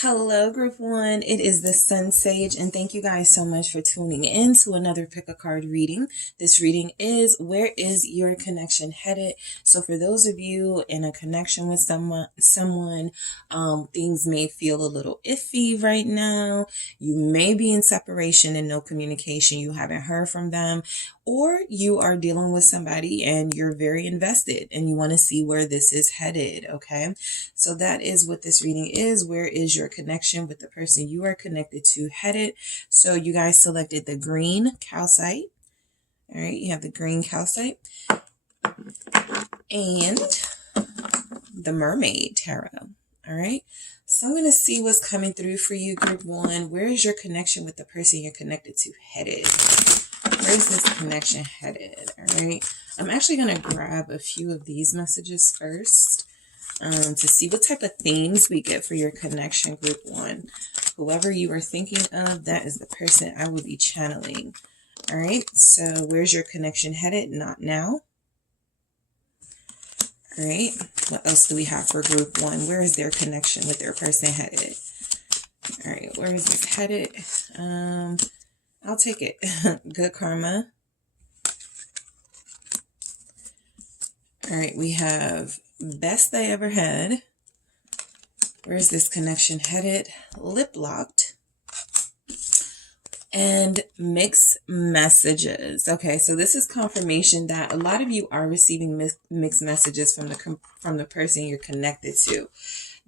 Hello, Group 1. It is the SunSage, and thank you guys so much for tuning in to another Pick a Card reading. This reading is Where is Your Connection Headed? So for those of you in a connection with someone, things may feel a little iffy right now. You may be in separation and no communication. You haven't heard from them, or you are dealing with somebody and you're very invested and you want to see where this is headed, okay? So that is what this reading is. Where is your connection with the person you are connected to headed? So you guys selected the green calcite. All right, you have the green calcite and the mermaid tarot. All right, so I'm going to see what's coming through for you, Group 1. Where is your connection with the person you're connected to headed? Where is this connection headed? All right, I'm actually going to grab a few of these messages first to see what type of themes we get for your connection, Group 1. Whoever you are thinking of, that is the person I will be channeling. All right, so where's your connection headed? Not now. All right, what else do we have for Group 1? Where is their connection with their person headed? All right, where is this headed? I'll take it. Good karma. All right, we have best I ever had. Where's this connection headed? Lip locked. And mixed messages. Okay, so this is confirmation that a lot of you are receiving mixed messages from the person you're connected to.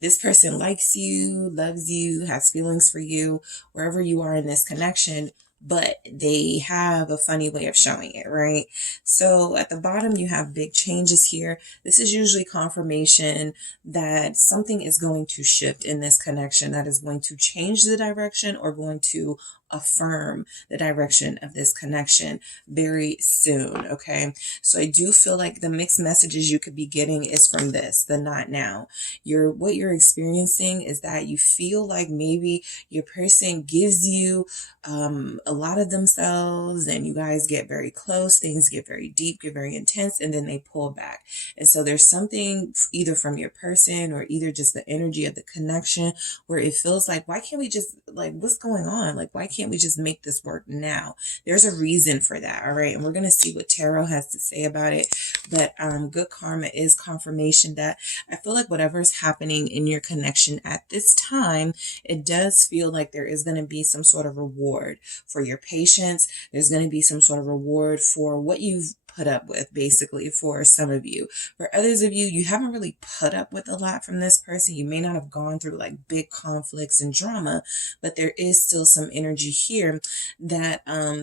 This person likes you, loves you, has feelings for you, wherever you are in this connection, but they have a funny way of showing it, right? So at the bottom, you have big changes here. This is usually confirmation that something is going to shift in this connection, that is going to change the direction or going to affirm the direction of this connection very soon. Okay, so I do feel like the mixed messages you could be getting is from this, the not now. What you're experiencing is that you feel like maybe your person gives you a lot of themselves and you guys get very close, things get very deep, get very intense, and then they pull back. And so there's something either from your person or either just the energy of the connection where it feels like, why can't we just, like, what's going on? Like, why can't we just make this work now? There's a reason for that. All right, and we're going to see what tarot has to say about it. But good karma is confirmation that I feel like whatever is happening in your connection at this time, it does feel like there is going to be some sort of reward for your patience. There's going to be some sort of reward for what you've put up with, basically, for some of you. For others of you, you haven't really put up with a lot from this person. You may not have gone through like big conflicts and drama, but there is still some energy here that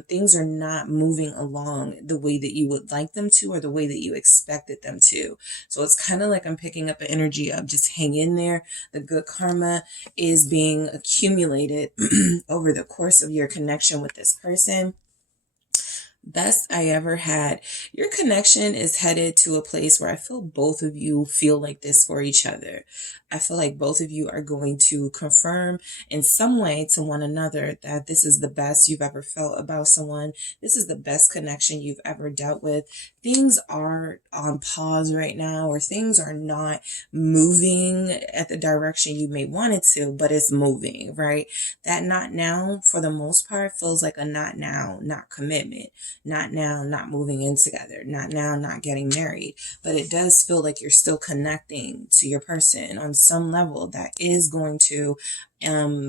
things are not moving along the way that you would like them to or the way that you expected them to. So it's kind of like I'm picking up an energy of just hang in there. The good karma is being accumulated over the course of your connection with this person. Best I ever had. Your connection is headed to a place where I feel both of you feel like this for each other. I feel like both of you are going to confirm in some way to one another that this is the best you've ever felt about someone. This is the best connection you've ever dealt with. Things are on pause right now, or things are not moving at the direction you may want it to, but it's moving, right? That not now, for the most part, feels like a not now, not commitment. Not now, not moving in together. Not now, not getting married. But it does feel like you're still connecting to your person on some level that is going to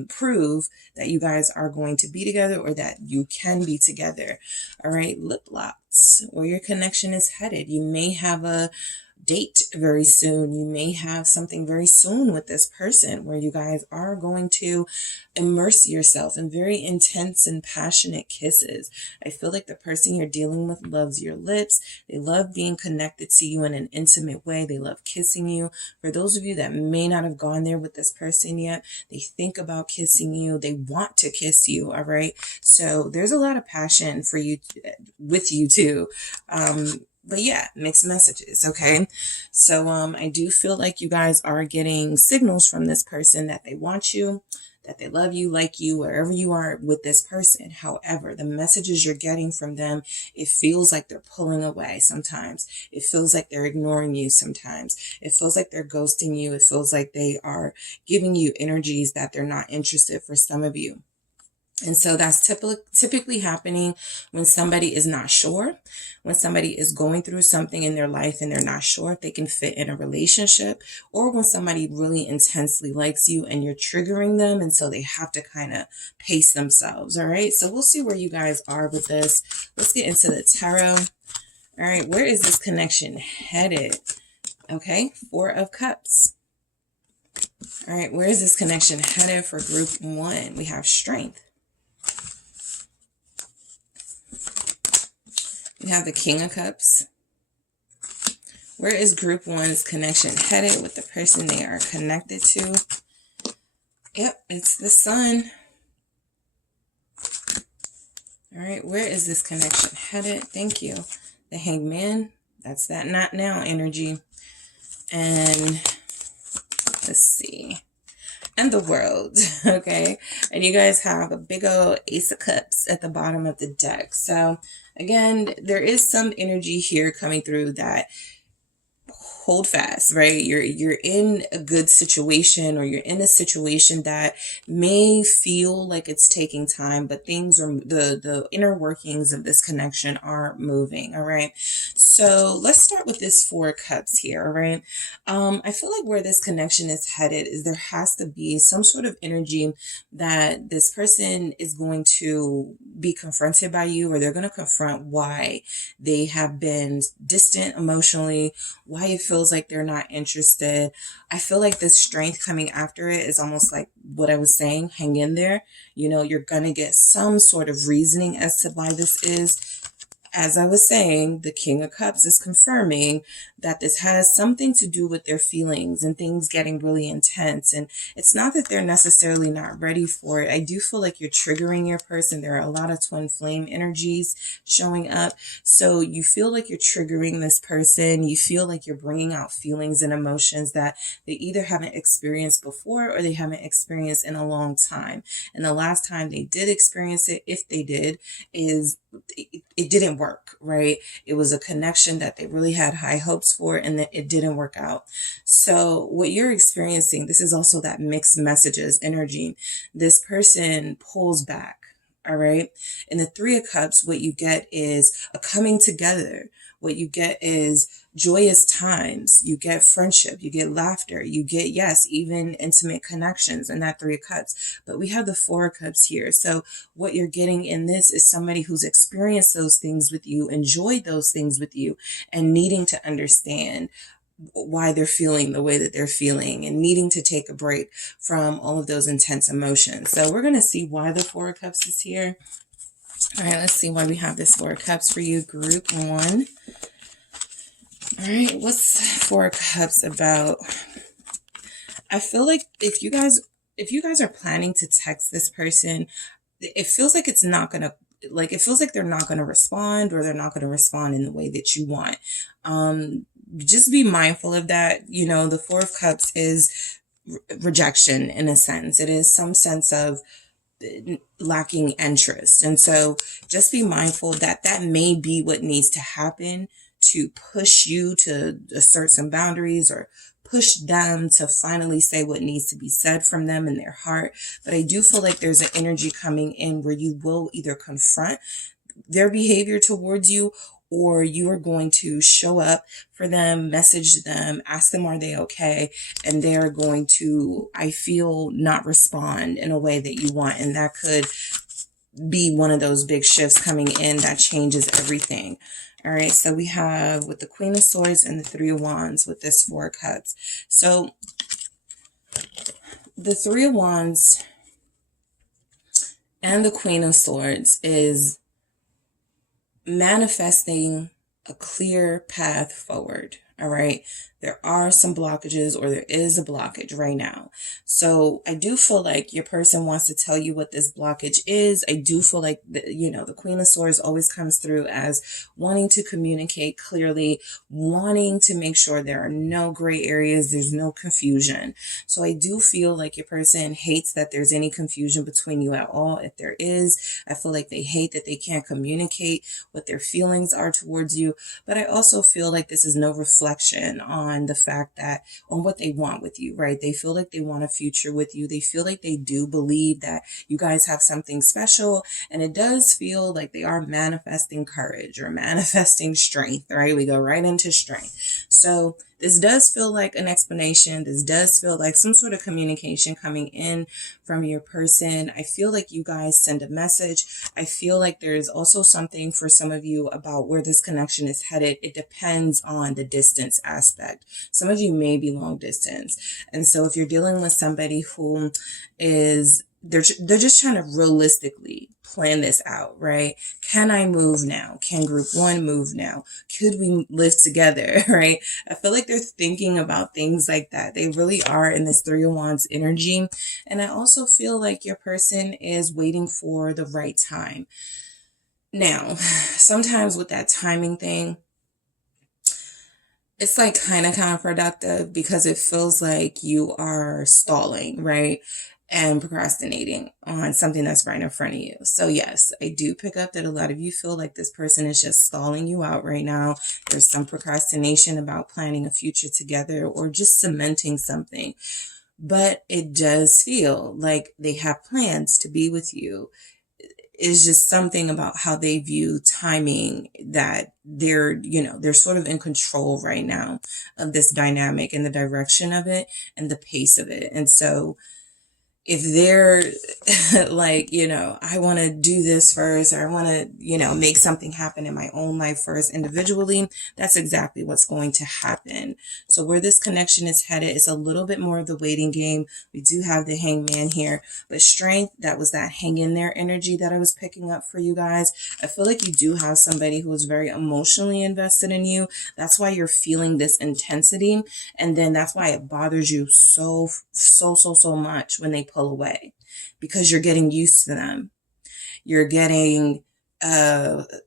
prove that you guys are going to be together or that you can be together. All right, lip locks, where your connection is headed. You may have a date very soon. You may have something very soon with this person where you guys are going to immerse yourself in very intense and passionate kisses. I feel like the person you're dealing with loves your lips. They love being connected to you in an intimate way. They love kissing you. For those of you that may not have gone there with this person yet, they think about kissing you. They want to kiss you. All right. So there's a lot of passion for you, with you too. But yeah, mixed messages, okay? So I do feel like you guys are getting signals from this person that they want you, that they love you, like you, wherever you are with this person. However, the messages you're getting from them, it feels like they're pulling away sometimes. It feels like they're ignoring you sometimes. It feels like they're ghosting you. It feels like they are giving you energies that they're not interested for some of you. And so that's typically happening when somebody is not sure, when somebody is going through something in their life and they're not sure if they can fit in a relationship, or when somebody really intensely likes you and you're triggering them. And so they have to kind of pace themselves. All right. So we'll see where you guys are with this. Let's get into the tarot. All right. Where is this connection headed? Okay. 4 of Cups. All right. Where is this connection headed for group 1? We have strength. We have the King of Cups. Where is group 1's connection headed with the person they are connected to? Yep, it's the Sun. All right, where is this connection headed? Thank you. The Hangman. That's that not now energy. And let's see. And the World, okay? And you guys have a big old Ace of Cups at the bottom of the deck. So, again, there is some energy here coming through that hold fast, right? You're in a good situation, or you're in a situation that may feel like it's taking time, but things are, the inner workings of this connection are moving. All right. So let's start with this 4 of Cups here. All right. I feel like where this connection is headed is there has to be some sort of energy that this person is going to be confronted by you, or they're going to confront why they have been distant emotionally, why it feels like they're not interested. I feel like this strength coming after it is almost like what I was saying, hang in there. You know, you're going to get some sort of reasoning as to why this is. As I was saying, the King of Cups is confirming that this has something to do with their feelings and things getting really intense. And it's not that they're necessarily not ready for it. I do feel like you're triggering your person. There are a lot of twin flame energies showing up. So you feel like you're triggering this person. You feel like you're bringing out feelings and emotions that they either haven't experienced before or they haven't experienced in a long time. And the last time they did experience it, if they did, is it didn't work, right? It was a connection that they really had high hopes for, and that it didn't work out. So what you're experiencing, this is also that mixed messages energy. This person pulls back. All right. In the 3 of Cups, what you get is a coming together. What you get is joyous times. You get friendship. You get laughter. You get, yes, even intimate connections in that 3 of Cups. But we have the 4 of Cups here. So what you're getting in this is somebody who's experienced those things with you, enjoyed those things with you, and needing to understand why they're feeling the way that they're feeling, and needing to take a break from all of those intense emotions. So we're going to see why the 4 of Cups is here. All right, let's see why we have this 4 of Cups for you, group 1. All right, what's 4 of Cups about? I feel like if you guys are planning to text this person, it feels like it's not going to, like, it feels like they're not going to respond, or they're not going to respond in the way that you want. Just be mindful of that. You know, the 4 of Cups is rejection in a sense. It is some sense of lacking interest. And so just be mindful that that may be what needs to happen to push you to assert some boundaries, or push them to finally say what needs to be said from them in their heart. But I do feel like there's an energy coming in where you will either confront their behavior towards you, or you are going to show up for them, message them, ask them, are they okay? And they're going to, I feel, not respond in a way that you want. And that could be one of those big shifts coming in that changes everything. All right, so we have with the Queen of Swords and the 3 of Wands with this 4 of Cups. So the 3 of Wands and the Queen of Swords is manifesting a clear path forward. All right. There are some blockages, or there is a blockage right now. So I do feel like your person wants to tell you what this blockage is. I do feel like, the Queen of Swords always comes through as wanting to communicate clearly, wanting to make sure there are no gray areas, there's no confusion. So I do feel like your person hates that there's any confusion between you at all. If there is, I feel like they hate that they can't communicate what their feelings are towards you. But I also feel like this is no reflection on the fact that, on what they want with you, right? They feel like they want a future with you. They feel like they do believe that you guys have something special. And it does feel like they are manifesting courage or manifesting strength, right? We go right into strength. So this does feel like an explanation. This does feel like some sort of communication coming in from your person. I feel like you guys send a message. I feel like there's also something for some of you about where this connection is headed. It depends on the distance aspect. Some of you may be long distance. And so if you're dealing with somebody who is, they're just trying to realistically plan this out, right? Can I move now? Can group one move now? Could we live together, right? I feel like they're thinking about things like that. They really are in this Three of Wands energy. And I also feel like your person is waiting for the right time. Now, sometimes with that timing thing, it's like kind of counterproductive because it feels like you are stalling, right? And procrastinating on something that's right in front of you. So yes, I do pick up that a lot of you feel like this person is just stalling you out right now. There's some procrastination about planning a future together or just cementing something. But it does feel like they have plans to be with you. It's just something about how they view timing that they're sort of in control right now of this dynamic and the direction of it and the pace of it. And so if they're like, I want to do this first, or I want to, make something happen in my own life first individually, that's exactly what's going to happen. So where this connection is headed is a little bit more of the waiting game. We do have the Hangman here, but strength, that was that hang in there energy that I was picking up for you guys. I feel like you do have somebody who is very emotionally invested in you. That's why you're feeling this intensity. And then that's why it bothers you so much when they pull away, because you're getting used to them. You're getting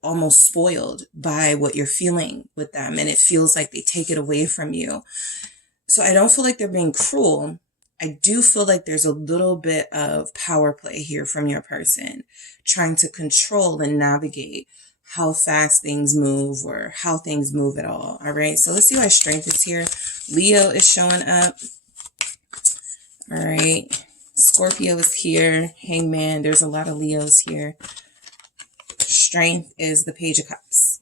almost spoiled by what you're feeling with them, and it feels like they take it away from you. So I don't feel like they're being cruel. I do feel like there's a little bit of power play here from your person, trying to control and navigate how fast things move or how things move at all. All right, so let's see why strength is here. Leo is showing up. All right. Scorpio is here. Hangman. There's a lot of Leos here. Strength is the Page of Cups.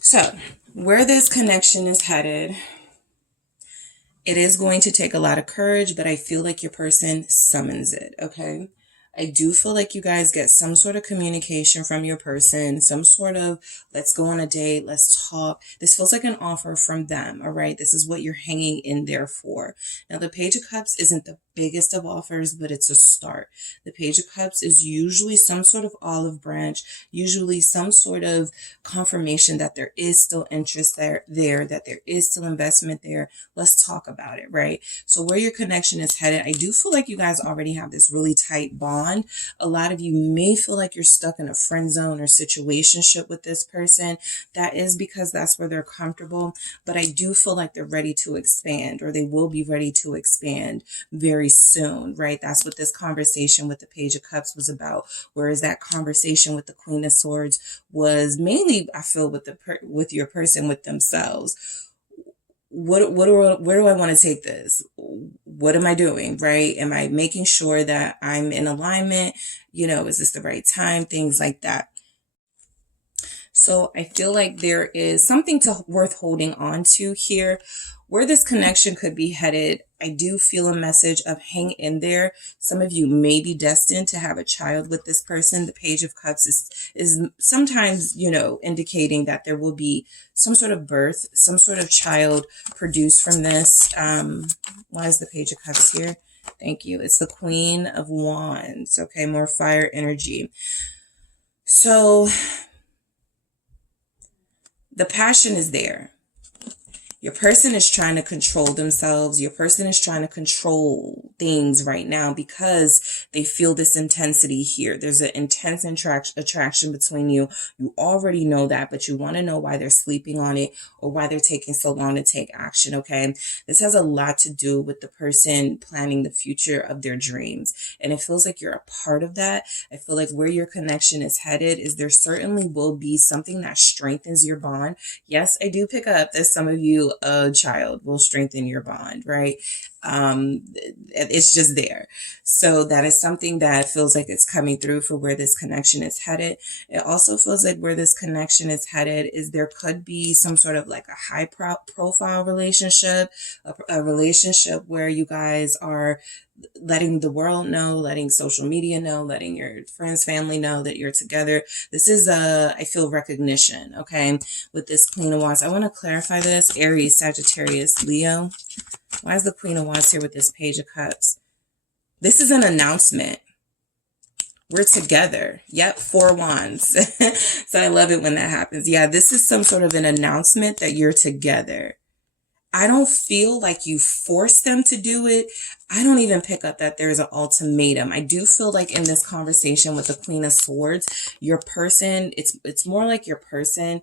So where this connection is headed, it is going to take a lot of courage, but I feel like your person summons it. Okay. I do feel like you guys get some sort of communication from your person, some sort of, let's go on a date, let's talk. This feels like an offer from them, all right? This is what you're hanging in there for. Now, the Page of Cups isn't the biggest of offers, but it's a start. The Page of Cups is usually some sort of olive branch, usually some sort of confirmation that there is still interest there, that there is still investment there. Let's talk about it, right? So where your connection is headed, I do feel like you guys already have this really tight bond. A lot of you may feel like you're stuck in a friend zone or situationship with this person. That is because that's where they're comfortable. But I do feel like they're ready to expand, or they will be ready to expand very soon, right? That's what this conversation with the Page of Cups was about. Whereas that conversation with the Queen of Swords was mainly, I feel, with your person, with themselves. Where do I want to take this? What am I doing, right? Am I making sure that I'm in alignment? Is this the right time? Things like that. So I feel like there is something worth holding on to here. Where this connection could be headed, I do feel a message of hang in there. Some of you may be destined to have a child with this person. The Page of Cups is sometimes, indicating that there will be some sort of birth, some sort of child produced from this. Why is the Page of Cups here? Thank you. It's the Queen of Wands. Okay, more fire energy. So the passion is there. Your person is trying to control themselves. Your person is trying to control things right now because they feel this intensity here. There's an intense attraction between you. You already know that, but you want to know why they're sleeping on it or why they're taking so long to take action, okay? This has a lot to do with the person planning the future of their dreams. And it feels like you're a part of that. I feel like where your connection is headed is there certainly will be something that strengthens your bond. Yes, I do pick up that some of you, a child will strengthen your bond, right? It's just there. So that is something that feels like it's coming through for where this connection is headed. It also feels like where this connection is headed is there could be some sort of like a high profile relationship, a relationship where you guys are letting the world know, letting social media know, letting your friends, family know that you're together. This is I feel recognition, okay? With this Queen of Wands. I want to clarify this. Aries, Sagittarius, Leo. Why is the Queen of Wands here with this Page of Cups? This is an announcement. We're together. Yep, 4 wands. So I love it when that happens. Yeah, this is some sort of an announcement that you're together. I don't feel like you force them to do it. I don't even pick up that there's an ultimatum. I do feel like in this conversation with the Queen of Swords, your person, it's more like your person,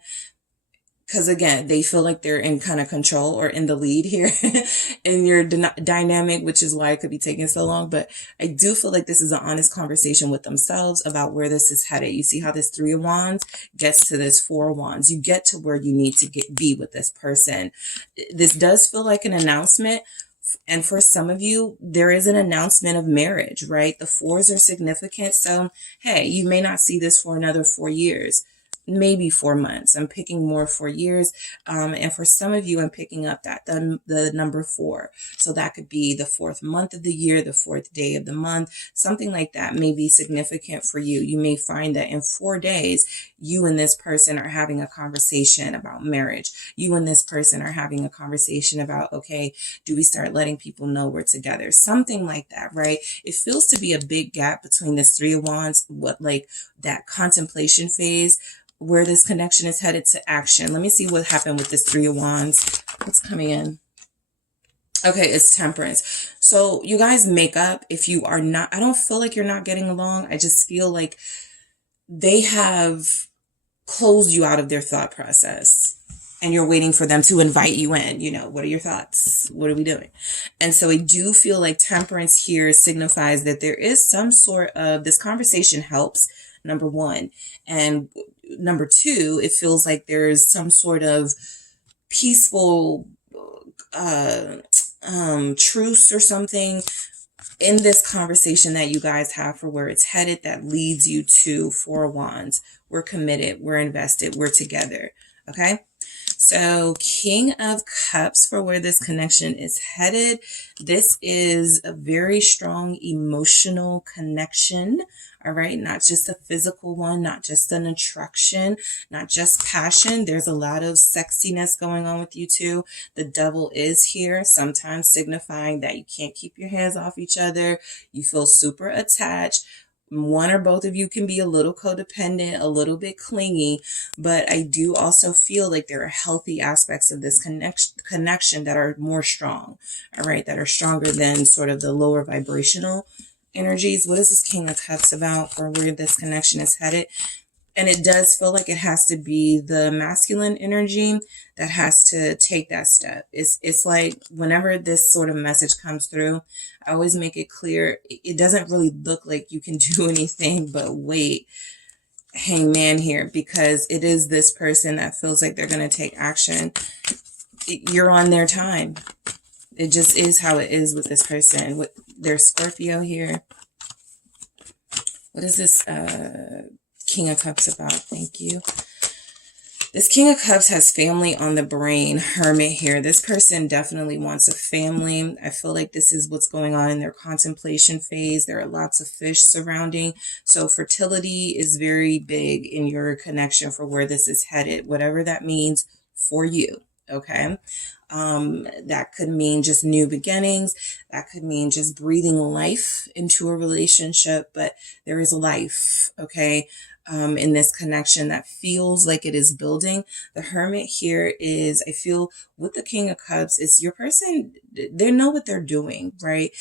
because again, they feel like they're in kind of control or in the lead here in your dynamic, which is why it could be taking so long. But I do feel like this is an honest conversation with themselves about where this is headed. You see how this 3 of Wands gets to this 4 of Wands. You get to where you need to be with this person. This does feel like an announcement. And for some of you, there is an announcement of marriage, right? The 4s are significant. So, hey, you may not see this for another 4 years. Maybe 4 months. I'm picking more 4 years. And for some of you, I'm picking up that the number 4. So that could be the 4th month of the year, the 4th day of the month, something like that may be significant for you. You may find that in 4 days, you and this person are having a conversation about marriage. You and this person are having a conversation about, okay, do we start letting people know we're together? Something like that, right? It feels to be a big gap between this 3 of Wands, like that contemplation phase, where this connection is headed to action. Let me see what happened with this 3 of Wands. What's coming in? Okay, it's Temperance. So you guys make up if you are not, I don't feel like you're not getting along. I just feel like they have closed you out of their thought process and you're waiting for them to invite you in. You know, what are your thoughts? What are we doing? And so I do feel like Temperance here signifies that there is some sort of, this conversation helps, number 1. And number 2, it feels like there's some sort of peaceful truce or something in this conversation that you guys have for where it's headed that leads you to 4 wands. We're committed, we're invested, we're together. Okay. So King of Cups for where this connection is headed. This is a very strong emotional connection. All right. Not just a physical one, not just an attraction, not just passion. There's a lot of sexiness going on with you two. The Devil is here, sometimes signifying that you can't keep your hands off each other. You feel super attached. One or both of you can be a little codependent, a little bit clingy, but I do also feel like there are healthy aspects of this connection that are more strong, all right, that are stronger than sort of the lower vibrational energies. What is this King of Cups about, or where this connection is headed? And it does feel like it has to be the masculine energy that has to take that step. It's like whenever this sort of message comes through, I always make it clear it doesn't really look like you can do anything but wait. Hangman here, because it is this person that feels like they're going to take action. You're on their time. It just is how it is with this person. With their Scorpio here. What is this King of Cups about? Thank you. This King of Cups has family on the brain. Hermit here. This person definitely wants a family. I feel like this is what's going on in their contemplation phase. There are lots of fish surrounding. So fertility is very big in your connection for where this is headed, whatever that means for you. okay? That could mean just new beginnings. That could mean just breathing life into a relationship, but there is life, okay? In this connection that feels like it is building. The Hermit here is, I feel with the King of Cups, it's your person, they know what they're doing, right?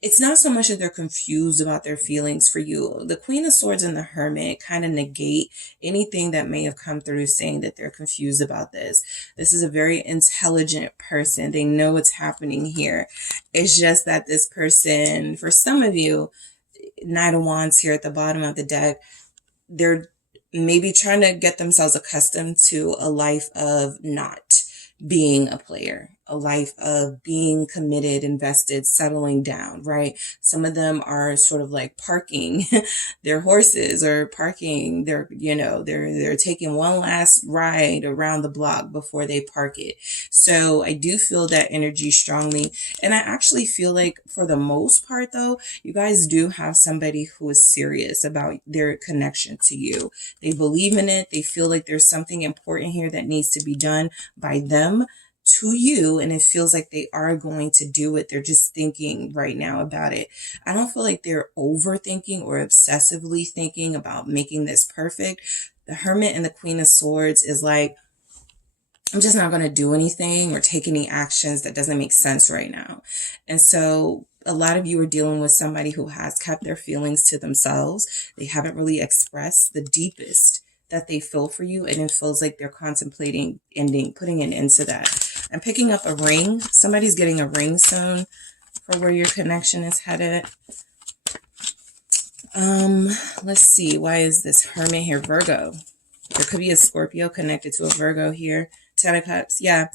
It's not so much that they're confused about their feelings for you. The Queen of Swords and the Hermit kind of negate anything that may have come through saying that they're confused about this. This is a very intelligent person. They know what's happening here. It's just that this person, for some of you, Knight of Wands here at the bottom of the deck, they're maybe trying to get themselves accustomed to a life of not being a player, a life of being committed, invested, settling down, right? Some of them are sort of like parking their horses or parking their, they're taking one last ride around the block before they park it. So I do feel that energy strongly. And I actually feel like for the most part though, you guys do have somebody who is serious about their connection to you. They believe in it. They feel like there's something important here that needs to be done by them to you, and it feels like they are going to do it. They're just thinking right now about it. I don't feel like they're overthinking or obsessively thinking about making this perfect. The Hermit and the Queen of Swords is like, I'm just not going to do anything or take any actions that doesn't make sense right now. And so a lot of you are dealing with somebody who has kept their feelings to themselves. They haven't really expressed the deepest that they feel for you, and it feels like they're contemplating putting an end to that. I'm picking up a ring. Somebody's getting a ring soon for where your connection is headed. Let's see. Why is this Hermit here? Virgo. There could be a Scorpio connected to a Virgo here. Ten of Cups. Yeah.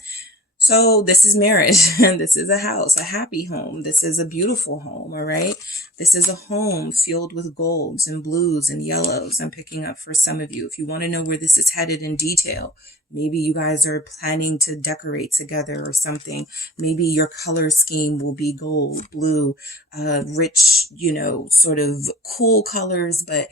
So this is marriage. This is a house, a happy home. This is a beautiful home, all right? This is a home filled with golds and blues and yellows. I'm picking up for some of you. If you want to know where this is headed in detail, maybe you guys are planning to decorate together or something. Maybe your color scheme will be gold, blue, rich, sort of cool colors, but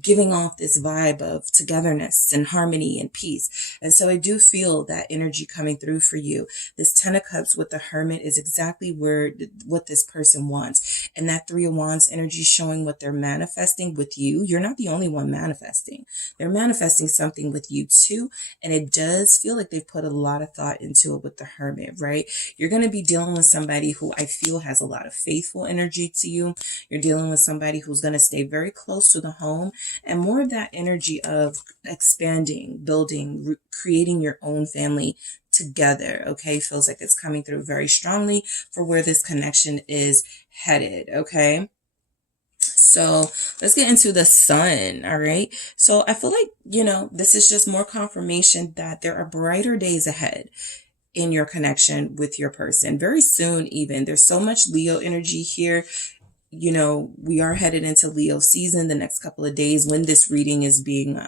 giving off this vibe of togetherness and harmony and peace. And so I do feel that energy coming through for you. This Ten of Cups with the Hermit is exactly what this person wants. And that Three of Wands energy showing what they're manifesting with you. You're not the only one manifesting. They're manifesting something with you too. And it does feel like they've put a lot of thought into it with the Hermit, right? You're going to be dealing with somebody who I feel has a lot of faithful energy to you. You're dealing with somebody who's going to stay very close to the home, and more of that energy of expanding, building, creating your own family together, okay? Feels like it's coming through very strongly for where this connection is headed, okay? So let's get into the Sun, all right? So I feel like, this is just more confirmation that there are brighter days ahead in your connection with your person. Very soon even. There's so much Leo energy here. We are headed into Leo season the next couple of days when this reading is being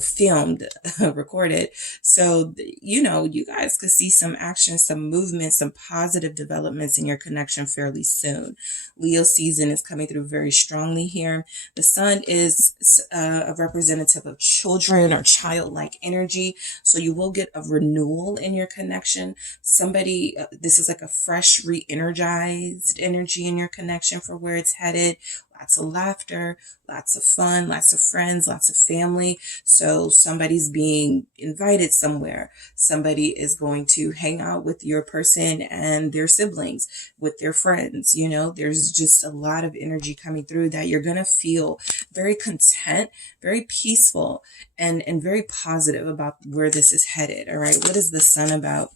filmed, recorded. So, you guys could see some action, some movement, some positive developments in your connection fairly soon. Leo season is coming through very strongly here. The Sun is a representative of children or childlike energy. So you will get a renewal in your connection. Somebody, this is like a fresh, re-energized energy in your connection for where it's headed. Lots of laughter, lots of fun, lots of friends, lots of family. So somebody's being invited somewhere. Somebody is going to hang out with your person and their siblings, with their friends. There's just a lot of energy coming through that you're going to feel very content, very peaceful, and very positive about where this is headed. All right. What is the Sun about?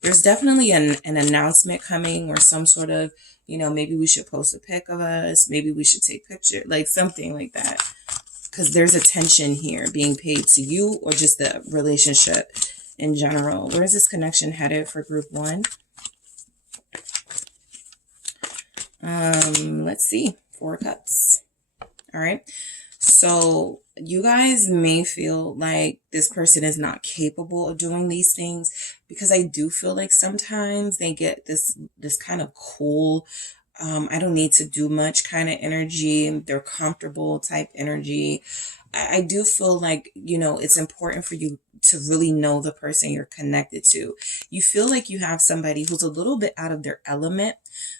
There's definitely an announcement coming, or some sort of, maybe we should post a pic of us. Maybe we should take pictures, like something like that. Because there's attention here being paid to you or just the relationship in general. Where is this connection headed for group 1? Let's see. 4 of Cups. All right. So you guys may feel like this person is not capable of doing these things, because I do feel like sometimes they get this kind of cool, I don't need to do much kind of energy. They're comfortable type energy. I do feel like, it's important for you to really know the person you're connected to. You feel like you have somebody who's a little bit out of their element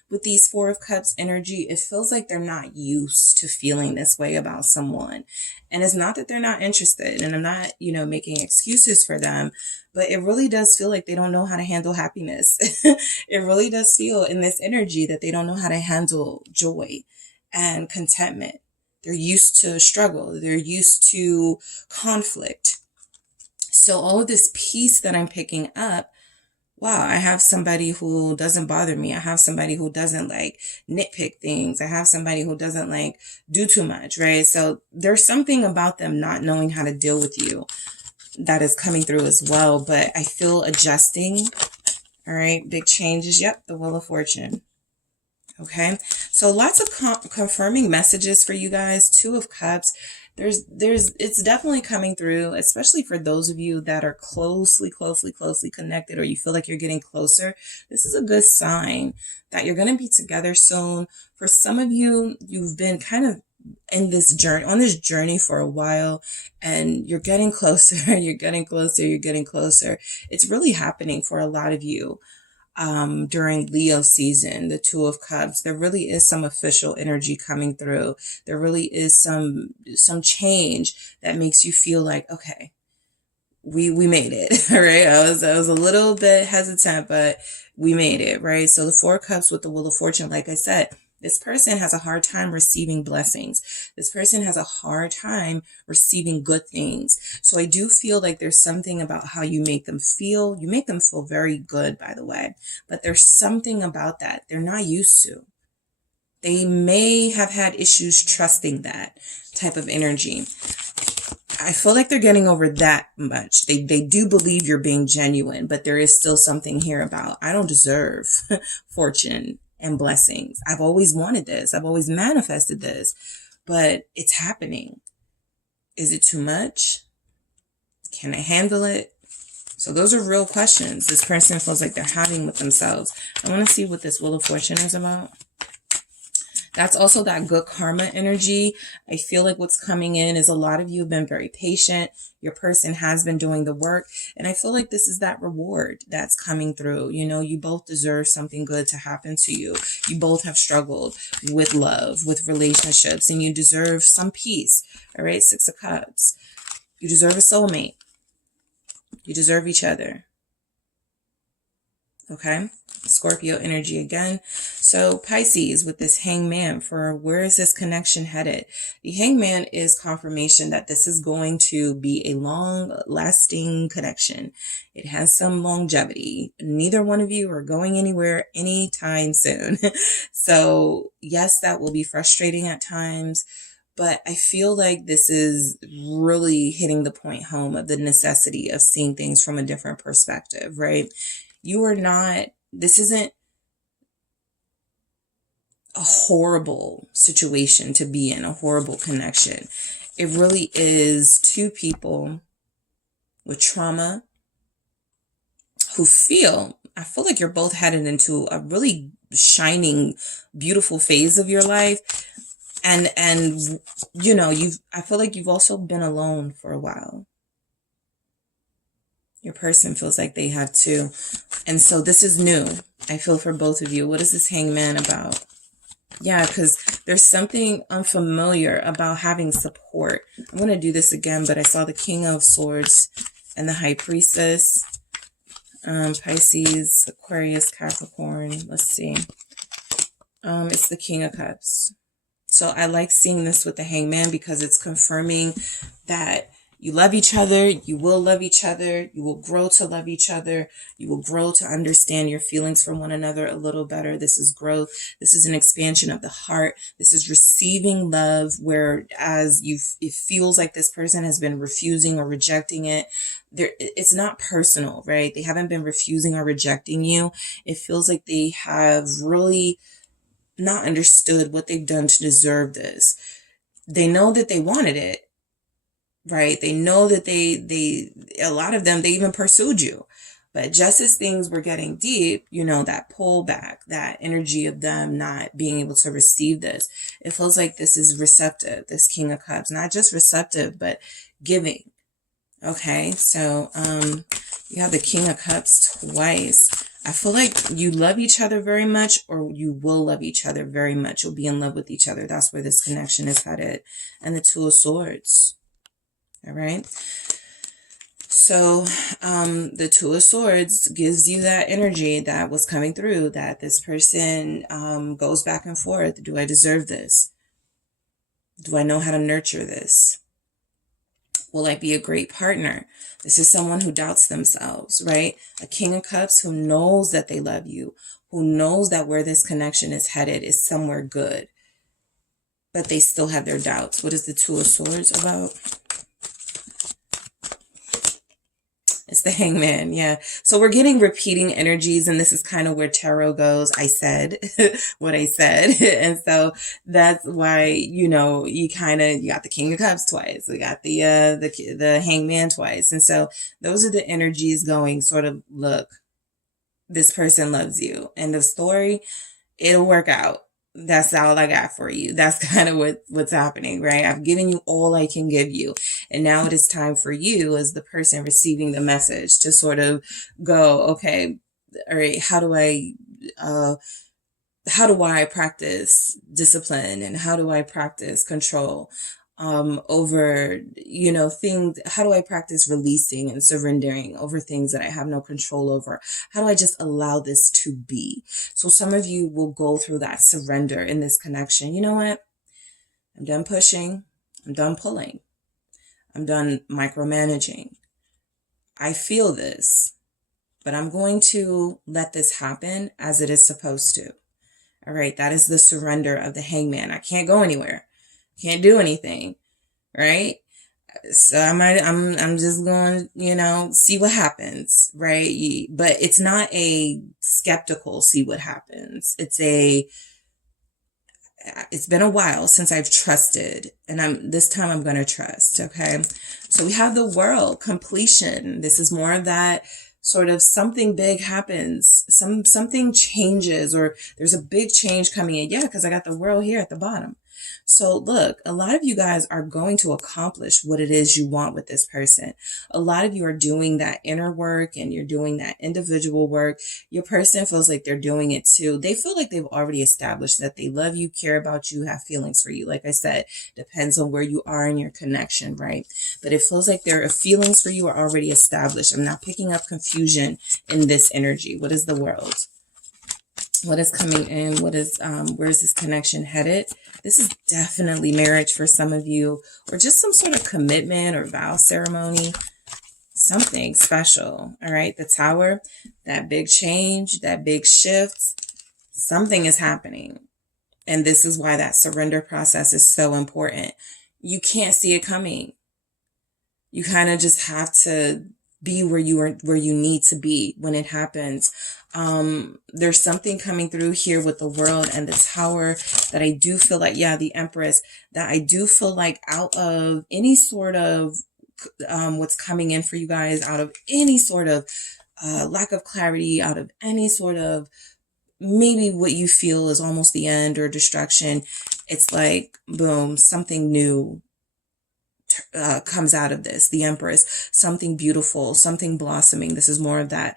with these Four of Cups energy. It feels like they're not used to feeling this way about someone. And it's not that they're not interested, and I'm not, making excuses for them, but it really does feel like they don't know how to handle happiness. It really does feel in this energy that they don't know how to handle joy and contentment. They're used to struggle. They're used to conflict. So all of this peace that I'm picking up, wow, I have somebody who doesn't bother me. I have somebody who doesn't nitpick things. I have somebody who doesn't do too much, right? So there's something about them not knowing how to deal with you that is coming through as well. But I feel adjusting. All right, big changes. Yep, the Wheel of Fortune. Okay, so lots of confirming messages for you guys. Two of Cups. It's definitely coming through, especially for those of you that are closely connected, or you feel like you're getting closer. This is a good sign that you're going to be together soon. For some of you, you've been kind of on this journey for a while, and you're getting closer, you're getting closer. It's really happening for a lot of you. During Leo season, the Two of Cups, there really is some official energy coming through. There really is some change that makes you feel like, okay, we made it. All right. I was a little bit hesitant, but we made it, right? So the Four of Cups with the Wheel of Fortune, like I said, this person has a hard time receiving blessings. This person has a hard time receiving good things. So I do feel like there's something about how you make them feel. You make them feel very good, by the way. But there's something about that they're not used to. They may have had issues trusting that type of energy. I feel like they're getting over that much. They do believe you're being genuine, but there is still something here about, I don't deserve fortune and blessings. I've always wanted this. I've always manifested this, but it's happening. Is it too much? Can I handle it? So those are real questions this person feels like they're having with themselves. I want to see what this Wheel of Fortune is about. That's also that good karma energy. I feel like what's coming in is a lot of you have been very patient. Your person has been doing the work. And I feel like this is that reward that's coming through. You both deserve something good to happen to you. You both have struggled with love, with relationships, and you deserve some peace. All right, Six of Cups. You deserve a soulmate. You deserve each other. Okay, Scorpio energy again. So Pisces with this Hangman, for where is this connection headed? The Hangman is confirmation that this is going to be a long-lasting connection. It has some longevity. Neither one of you are going anywhere anytime soon. So yes, that will be frustrating at times, but I feel like this is really hitting the point home of the necessity of seeing things from a different perspective, right? This isn't a horrible situation to be in, a horrible connection. It really is two people with trauma who I feel like you're both headed into a really shining, beautiful phase of your life. And I feel like you've also been alone for a while. Your person feels like they have too. And so this is new, I feel, for both of you. What is this Hangman about? Yeah, because there's something unfamiliar about having support. I'm going to do this again, but I saw the King of Swords and the High Priestess. Pisces, Aquarius, Capricorn. Let's see. It's the King of Cups. So I like seeing this with the Hangman because it's confirming that you love each other, you will love each other, you will grow to love each other, you will grow to understand your feelings for one another a little better. This is growth. This is an expansion of the heart. This is receiving love, whereas it feels like this person has been refusing or rejecting it. It's not personal, right? They haven't been refusing or rejecting you. It feels like they have really not understood what they've done to deserve this. They know that they wanted it. Right? They know that a lot of them, they even pursued you. But just as things were getting deep, that pullback, that energy of them not being able to receive this, it feels like this is receptive, this King of Cups, not just receptive, but giving. Okay, so you have the King of Cups twice. I feel like you love each other very much, or you will love each other very much. You'll be in love with each other. That's where this connection is headed. And the Two of Swords. All right. So the Two of Swords gives you that energy that was coming through, that this person goes back and forth. Do I deserve this? Do I know how to nurture this? Will I be a great partner? This is someone who doubts themselves, right? A King of Cups who knows that they love you, who knows that where this connection is headed is somewhere good, but they still have their doubts. What is the Two of Swords about? It's the Hangman, yeah. So we're getting repeating energies, and this is kind of where tarot goes. I said what I said. And so that's why, you know, you got the King of Cups twice. We got the Hangman twice. And so those are the energies going sort of, look, this person loves you. End of story. It'll work out. That's all I got for you. That's kind of what's happening, right? I've given you all I can give you. And now it is time for you as the person receiving the message to sort of go, okay, all right, how do I practice discipline, and how do I practice control over, you know, things? How do I practice releasing and surrendering over things that I have no control over? How do I just allow this to be? So some of you will go through that surrender in this connection. You know what? I'm done pushing. I'm done pulling. I'm done micromanaging. I feel this, but I'm going to let this happen as it is supposed to. All right. That is the surrender of the Hangman. I can't go anywhere. Can't do anything, right? So I'm just going, you know, see what happens, right? But it's not a skeptical see what happens. It's been a while since I've trusted, and this time I'm going to trust. Okay. So we have the World, completion. This is more of that sort of something big happens, something changes, or there's a big change coming in. Yeah. Cause I got the World here at the bottom. So look, a lot of you guys are going to accomplish what it is you want with this person. A lot of you are doing that inner work, and you're doing that individual work. Your person feels like they're doing it too. They feel like they've already established that they love you, care about you, have feelings for you. Like I said, depends on where you are in your connection, right? But it feels like their feelings for you are already established. I'm not picking up confusion in this energy. What is the World? What is coming in? What is, where's this connection headed? This is definitely marriage for some of you, or just some sort of commitment or vow ceremony, something special. All right. The Tower, that big change, that big shift, something is happening. And this is why that surrender process is so important. You can't see it coming. You kind of just have to be where you need to be when it happens. There's something coming through here with the World and the Tower that I do feel like, yeah, the Empress, that I do feel like out of any sort of, what's coming in for you guys, out of any sort of, lack of clarity, out of any sort of, maybe what you feel is almost the end or destruction. It's like, boom, something new comes out of this. The Empress, something beautiful, something blossoming. This is more of that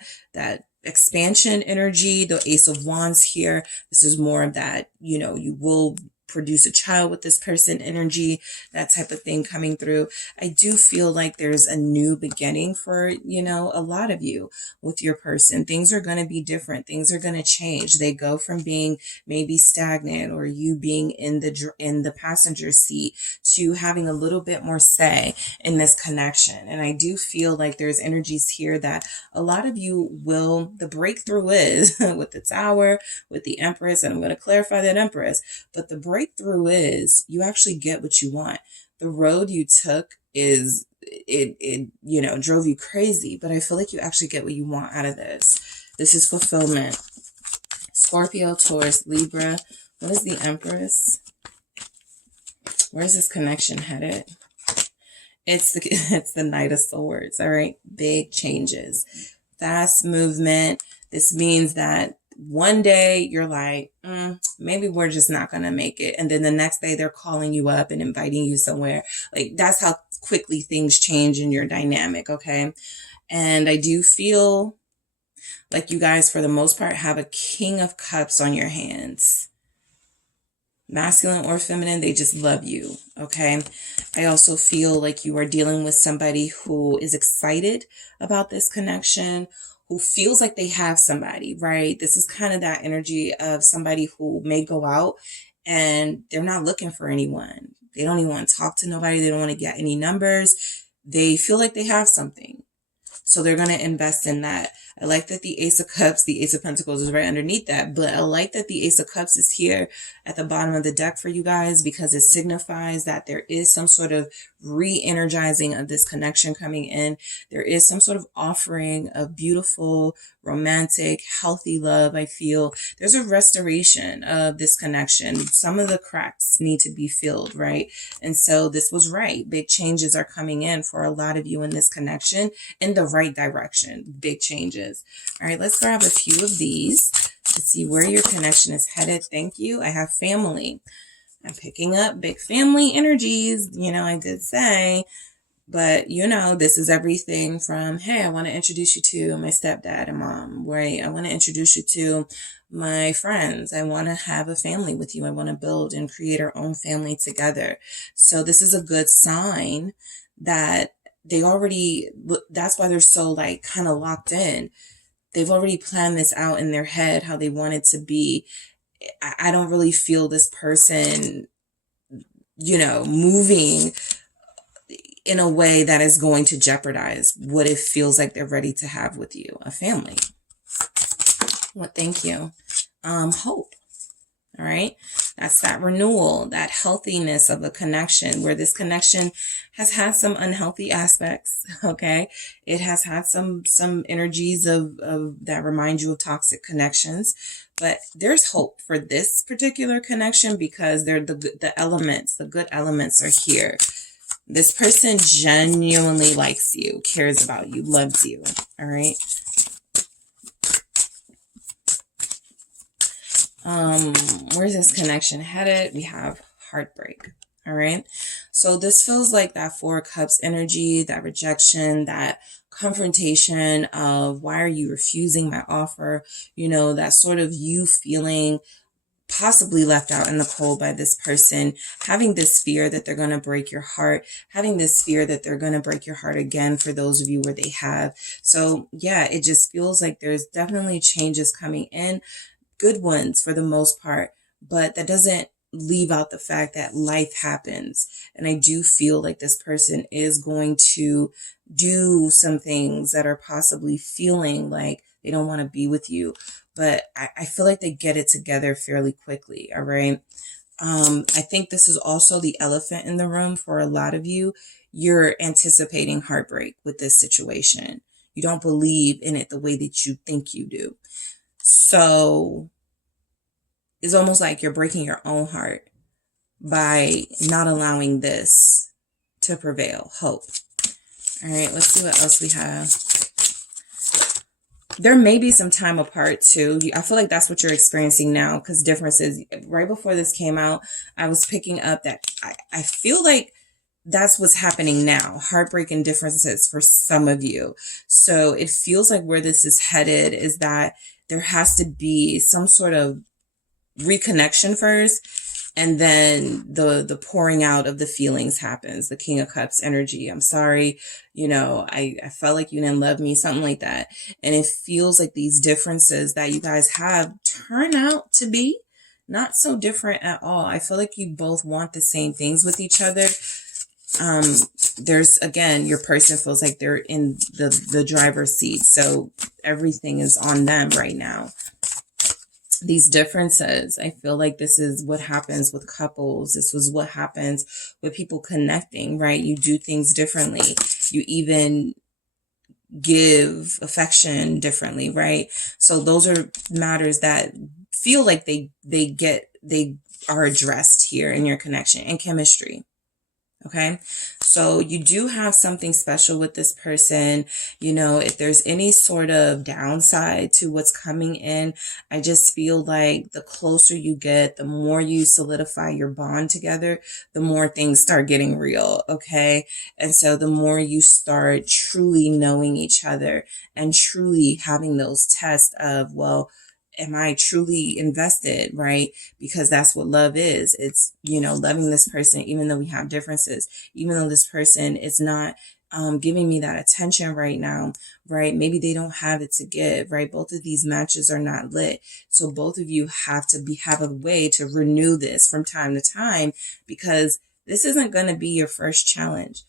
expansion energy. The Ace of Wands here. This is more of that, you know, you will produce a child with this person energy, that type of thing coming through. I do feel like there's a new beginning for, you know, a lot of you with your person. Things are going to be different. Things are going to change. They go from being maybe stagnant, or you being in the passenger seat, to having a little bit more say in this connection. And I do feel like there's energies here that a lot of you will, the breakthrough is with the Tower, with the Empress, and I'm going to clarify that Empress, but the breakthrough is you actually get what you want. The road you took is, it you know, drove you crazy, but I feel like you actually get what you want out of this. This is fulfillment. Scorpio, Taurus, Libra. What is the Empress? Where's this connection headed? It's the Knight of Swords. All right. Big changes, fast movement. This means that one day you're like, maybe we're just not going to make it. And then the next day they're calling you up and inviting you somewhere. Like, that's how quickly things change in your dynamic, okay? And I do feel like you guys, for the most part, have a King of Cups on your hands. Masculine or feminine, they just love you, okay? I also feel like you are dealing with somebody who is excited about this connection, who feels like they have somebody, right? This is kind of that energy of somebody who may go out and they're not looking for anyone. They don't even want to talk to nobody. They don't want to get any numbers. They feel like they have something. So they're going to invest in that. I like that the Ace of Cups, the Ace of Pentacles is right underneath that. But I like that the Ace of Cups is here at the bottom of the deck for you guys, because it signifies that there is some sort of re-energizing of this connection coming in. There is some sort of offering of beautiful, romantic, healthy love. I feel there's a restoration of this connection. Some of the cracks need to be filled, right? And so this was right. Big changes are coming in for a lot of you in this connection in the right direction. Big changes. All right, let's grab a few of these to see where your connection is headed. Thank you. I have family. I'm picking up big family energies. You know, I did say, but you know, this is everything from, hey, I want to introduce you to my stepdad and mom, right? I want to introduce you to my friends. I want to have a family with you. I want to build and create our own family together. So this is a good sign that they already, that's why they're so like kind of locked in. They've already planned this out in their head, how they want it to be. I don't really feel this person, you know, moving in a way that is going to jeopardize what it feels like they're ready to have with you, a family. Well, thank you. Hope. All right. That's that renewal, that healthiness of a connection, where this connection has had some unhealthy aspects. Okay. It has had some energies of that remind you of toxic connections, but there's hope for this particular connection because they're the elements, the good elements are here. This person genuinely likes you, cares about you, loves you. All right. Where's this connection headed? We have heartbreak. All right. So this feels like that Four of Cups energy, that rejection, that confrontation of why are you refusing my offer? You know, that sort of you feeling possibly left out in the cold by this person, having this fear that they're going to break your heart, having this fear that they're going to break your heart again for those of you where they have. So yeah, it just feels like there's definitely changes coming in, good ones for the most part, but that doesn't leave out the fact that life happens. And I do feel like this person is going to do some things that are possibly feeling like they don't want to be with you, but I feel like they get it together fairly quickly. All right. I think this is also the elephant in the room for a lot of you. You're anticipating heartbreak with this situation. You don't believe in it the way that you think you do. So it's almost like you're breaking your own heart by not allowing this to prevail. Hope. All right, let's see what else we have. There may be some time apart too. I feel like that's what you're experiencing now, because differences. Right before this came out, I was picking up that I feel like that's what's happening now. Heartbreak and differences for some of you. So it feels like where this is headed is that there has to be some sort of reconnection first, and then the pouring out of the feelings happens. The King of Cups energy. I'm sorry, you know, I felt like you didn't love me, something like that. And it feels like these differences that you guys have turn out to be not so different at all. I feel like you both want the same things with each other. There's, again, your person feels like they're in the driver's seat. So everything is on them right now. These differences, I feel like this is what happens with couples. This was what happens with people connecting, right? You do things differently. You even give affection differently, right? So those are matters that feel like they are addressed here in your connection and chemistry. Okay. So you do have something special with this person. You know, if there's any sort of downside to what's coming in, I just feel like the closer you get, the more you solidify your bond together, the more things start getting real, okay? And so the more you start truly knowing each other and truly having those tests of, well, am I truly invested, right? Because that's what love is. It's, you know, loving this person, even though we have differences, even though this person is not giving me that attention right now, right? Maybe they don't have it to give, right? Both of these matches are not lit. So both of you have to have a way to renew this from time to time, because this isn't going to be your first challenge.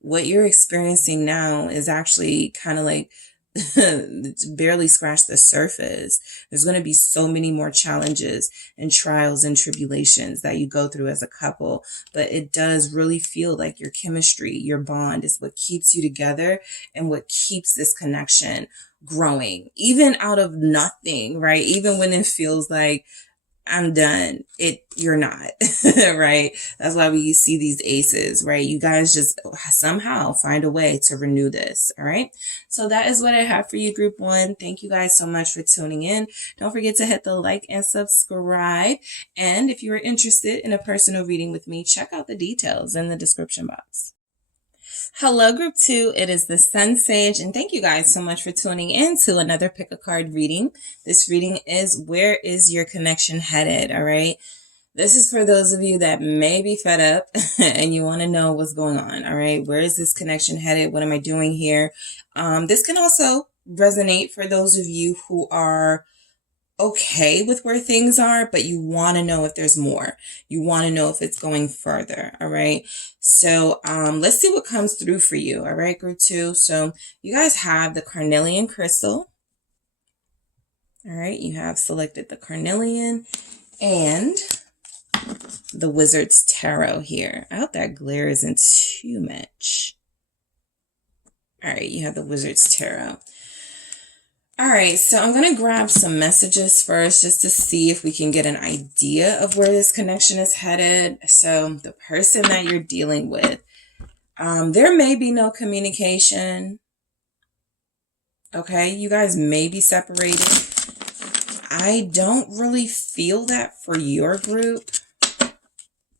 What you're experiencing now is actually kind of like it's barely scratched the surface. There's going to be so many more challenges and trials and tribulations that you go through as a couple, but it does really feel like your chemistry, your bond is what keeps you together and what keeps this connection growing, even out of nothing, right? Even when it feels like I'm done, you're not, right? That's why we see these aces, right? You guys just somehow find a way to renew this, all right? So that is what I have for you, group one. Thank you guys so much for tuning in. Don't forget to hit the like and subscribe. And if you are interested in a personal reading with me, check out the details in the description box. Hello, group two. It is the SunSage, and thank you guys so much for tuning in to another pick a card reading. This reading is where is your connection headed? All right. This is for those of you that may be fed up and you want to know what's going on. All right. Where is this connection headed? What am I doing here? This can also resonate for those of you who are okay with where things are, but you want to know if there's more. You want to know if it's going further. All right. So let's see what comes through for you. All right, group two. So you guys have the carnelian crystal. All right. You have selected the carnelian and the wizard's tarot here. I hope that glare isn't too much. All right. You have the wizard's tarot. All right, so I'm going to grab some messages first just to see if we can get an idea of where this connection is headed. So the person that you're dealing with, there may be no communication. Okay, you guys may be separated. I don't really feel that for your group.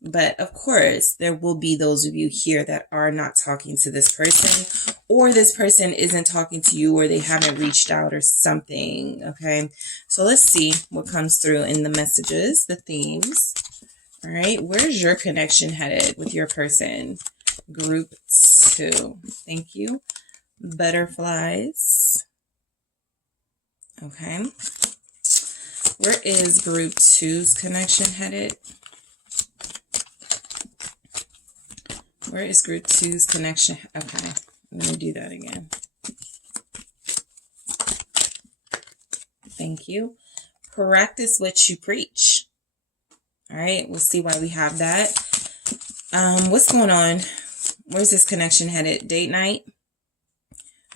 But of course, there will be those of you here that are not talking to this person, or this person isn't talking to you, or they haven't reached out or something. Okay, so let's see what comes through in the messages, the themes. All right, where's your connection headed with your person? Group two. Thank you. Butterflies. Okay. Where is group two's connection headed? Where is group two's connection? Okay, I'm going to do that again. Thank you. Practice what you preach. All right, we'll see why we have that. What's going on? Where's this connection headed? Date night?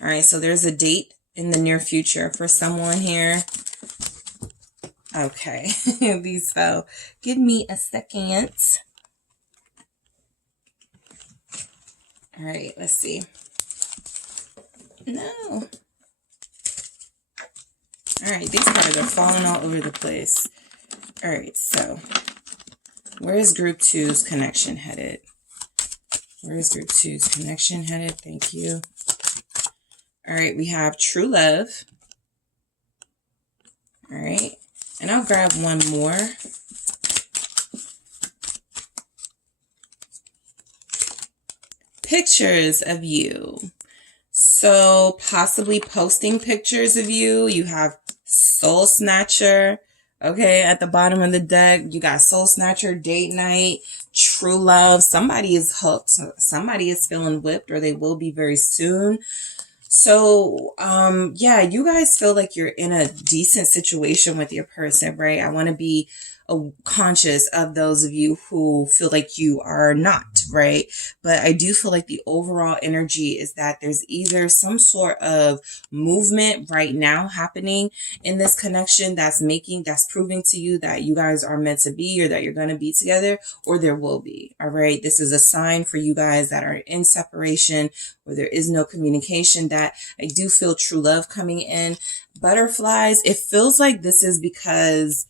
All right, so there's a date in the near future for someone here. Okay, these fell. Give me a second. All right, let's see. No. All right, these cards are falling all over the place. All right, so where is group two's connection headed? Where is group two's connection headed? Thank you. All right, we have true love. All right, and I'll grab one more. Pictures of you. So possibly posting pictures of you. You have Soul Snatcher. Okay, at the bottom of the deck, you got Soul Snatcher, date night, true love. Somebody is hooked. Somebody is feeling whipped, or they will be very soon. So, yeah, you guys feel like you're in a decent situation with your person, right? I want to be conscious of those of you who feel like you are not, right? But I do feel like the overall energy is that there's either some sort of movement right now happening in this connection that's proving to you that you guys are meant to be, or that you're going to be together, or there will be. All right. This is a sign for you guys that are in separation, where there is no communication, that I do feel true love coming in. Butterflies, it feels like this is because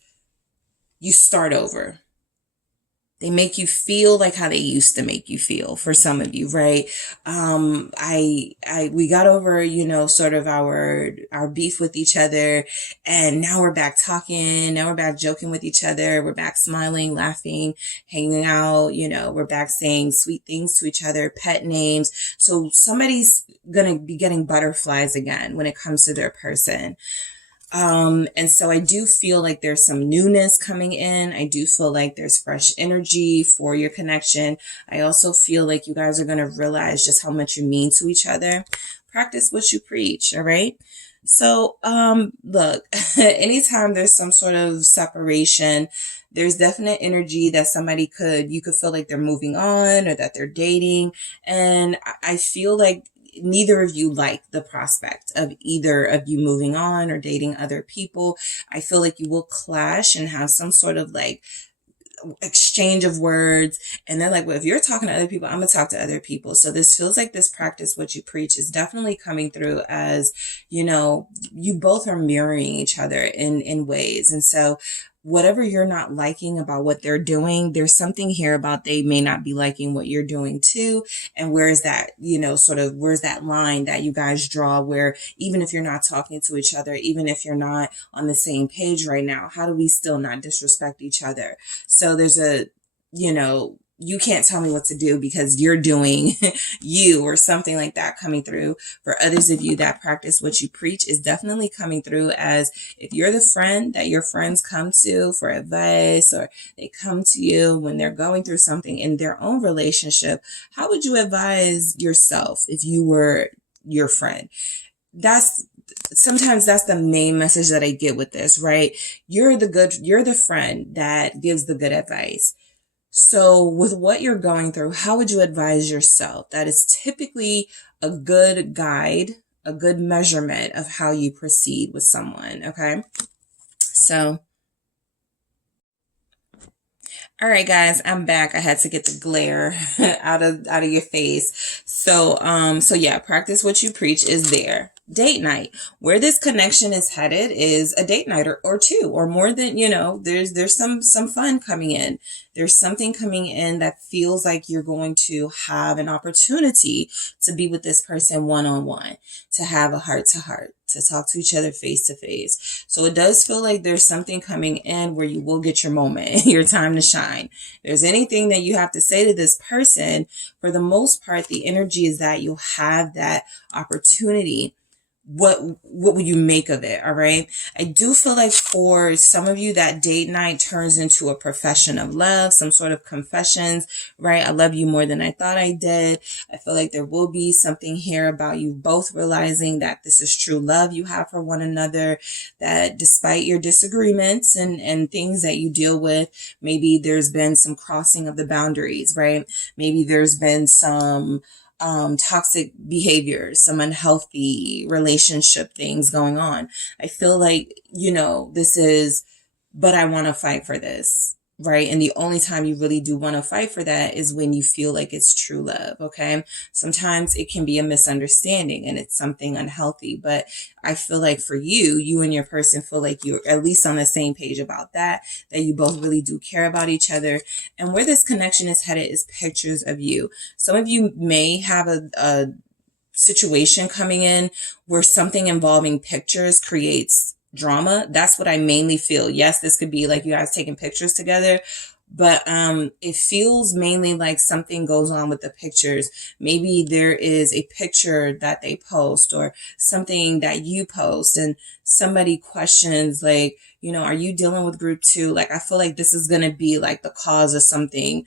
you start over. They make you feel like how they used to make you feel, for some of you, right? We got over, sort of our beef with each other, and now we're back talking. Now we're back joking with each other. We're back smiling, laughing, hanging out. We're back saying sweet things to each other, pet names. So somebody's gonna be getting butterflies again when it comes to their person. And so I do feel like there's some newness coming in. I do feel like there's fresh energy for your connection. I also feel like you guys are going to realize just how much you mean to each other. Practice what you preach. All right. So, look, anytime there's some sort of separation, there's definite energy that you could feel like they're moving on, or that they're dating. And I feel like neither of you like the prospect of either of you moving on or dating other people. I feel like you will clash and have some sort of like exchange of words. And they're like, well, if you're talking to other people, I'm going to talk to other people. So this feels like this practice what you preach is definitely coming through as, you both are mirroring each other in ways. And so whatever you're not liking about what they're doing, there's something here about they may not be liking what you're doing too. And where's that, where's that line that you guys draw, where even if you're not talking to each other, even if you're not on the same page right now, how do we still not disrespect each other? So there's you can't tell me what to do because you're doing you, or something like that coming through. For others of you that practice what you preach is definitely coming through as, if you're the friend that your friends come to for advice, or they come to you when they're going through something in their own relationship, how would you advise yourself if you were your friend? Sometimes that's the main message that I get with this, right? You're the friend that gives the good advice. So with what you're going through, how would you advise yourself? That is typically a good guide, a good measurement of how you proceed with someone. Okay. So, all right, guys, I'm back. I had to get the glare out of your face. So yeah, practice what you preach is there. Date night. Where this connection is headed is a date night or two, or more than, there's some fun coming in. There's something coming in that feels like you're going to have an opportunity to be with this person one-on-one, to have a heart-to-heart, to talk to each other face-to-face. So it does feel like there's something coming in where you will get your moment, your time to shine. If there's anything that you have to say to this person, for the most part, the energy is that you'll have that opportunity. What will you make of it? All right. I do feel like for some of you that date night turns into a profession of love, some sort of confessions, right? I love you more than I thought I did. I feel like there will be something here about you both realizing that this is true love you have for one another, that despite your disagreements and things that you deal with, maybe there's been some crossing of the boundaries, right? Maybe there's been some toxic behaviors, some unhealthy relationship things going on. I feel like, but I want to fight for this, right? And the only time you really do want to fight for that is when you feel like it's true love. Okay. Sometimes it can be a misunderstanding and it's something unhealthy, but I feel like for you and your person feel like you're at least on the same page about that you both really do care about each other. And where this connection is headed is pictures of you. Some of you may have a situation coming in where something involving pictures creates drama. That's what I mainly feel. Yes, this could be like you guys taking pictures together, but it feels mainly like something goes on with the pictures. Maybe there is a picture that they post or something that you post and somebody questions like, are you dealing with group 2? Like, I feel like this is going to be like the cause of something,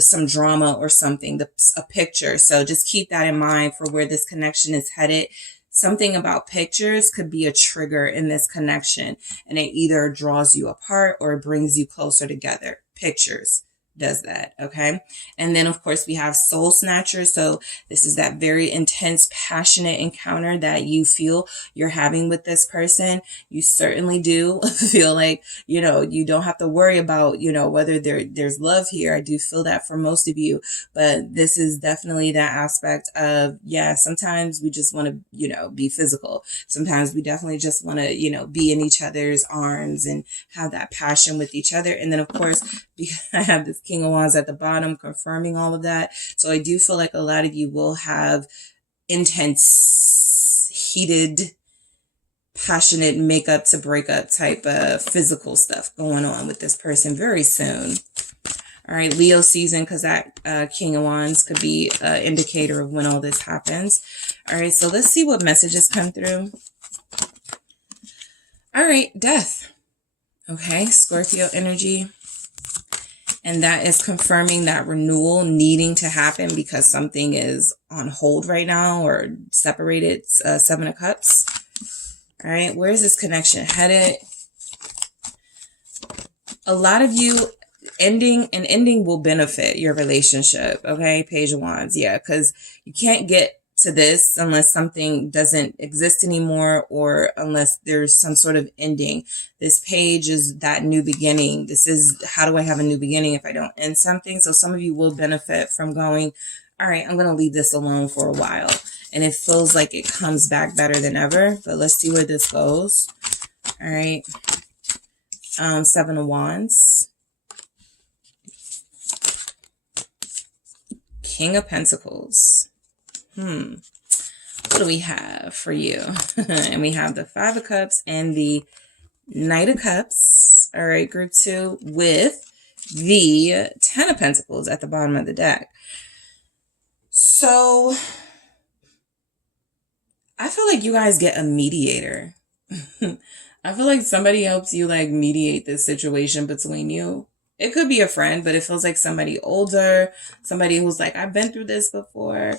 some drama or something, a picture. So just keep that in mind for where this connection is headed. Something about pictures could be a trigger in this connection, and it either draws you apart or brings you closer together. Pictures. does that. Okay. And then of course we have soul snatcher. So this is that very intense, passionate encounter that you feel you're having with this person. You certainly do feel like, you know, you don't have to worry about, you know, whether there's love here. I do feel that for most of you, but this is definitely that aspect of, yeah, sometimes we just want to, you know, be physical. Sometimes we definitely just want to, you know, be in each other's arms and have that passion with each other. And then of course, I have this King of Wands at the bottom confirming all of that. So I do feel like a lot of you will have intense, heated, passionate makeup to breakup type of physical stuff going on with this person very soon. All right, Leo season, because that King of Wands could be an indicator of when all this happens. All right, so let's see what messages come through. All right, death. Okay, Scorpio energy. And that is confirming that renewal needing to happen because something is on hold right now or separated. Seven of Cups. All right, where is this connection headed? A lot of you, ending will benefit your relationship. Okay, Page of Wands. Yeah, because you can't get to this unless something doesn't exist anymore or unless there's some sort of ending. This page is that new beginning. This is, how do I have a new beginning if I don't end something? So some of you will benefit from going, all right, I'm going to leave this alone for a while. And it feels like it comes back better than ever. But let's see where this goes. All right. Seven of Wands. King of Pentacles. What do we have for you? And we have the Five of Cups and the Knight of Cups. All right, group 2 with the Ten of Pentacles at the bottom of the deck. So I feel like you guys get a mediator. I feel like somebody helps you like mediate this situation between you. It could be a friend, but it feels like somebody older, somebody who's like, I've been through this before.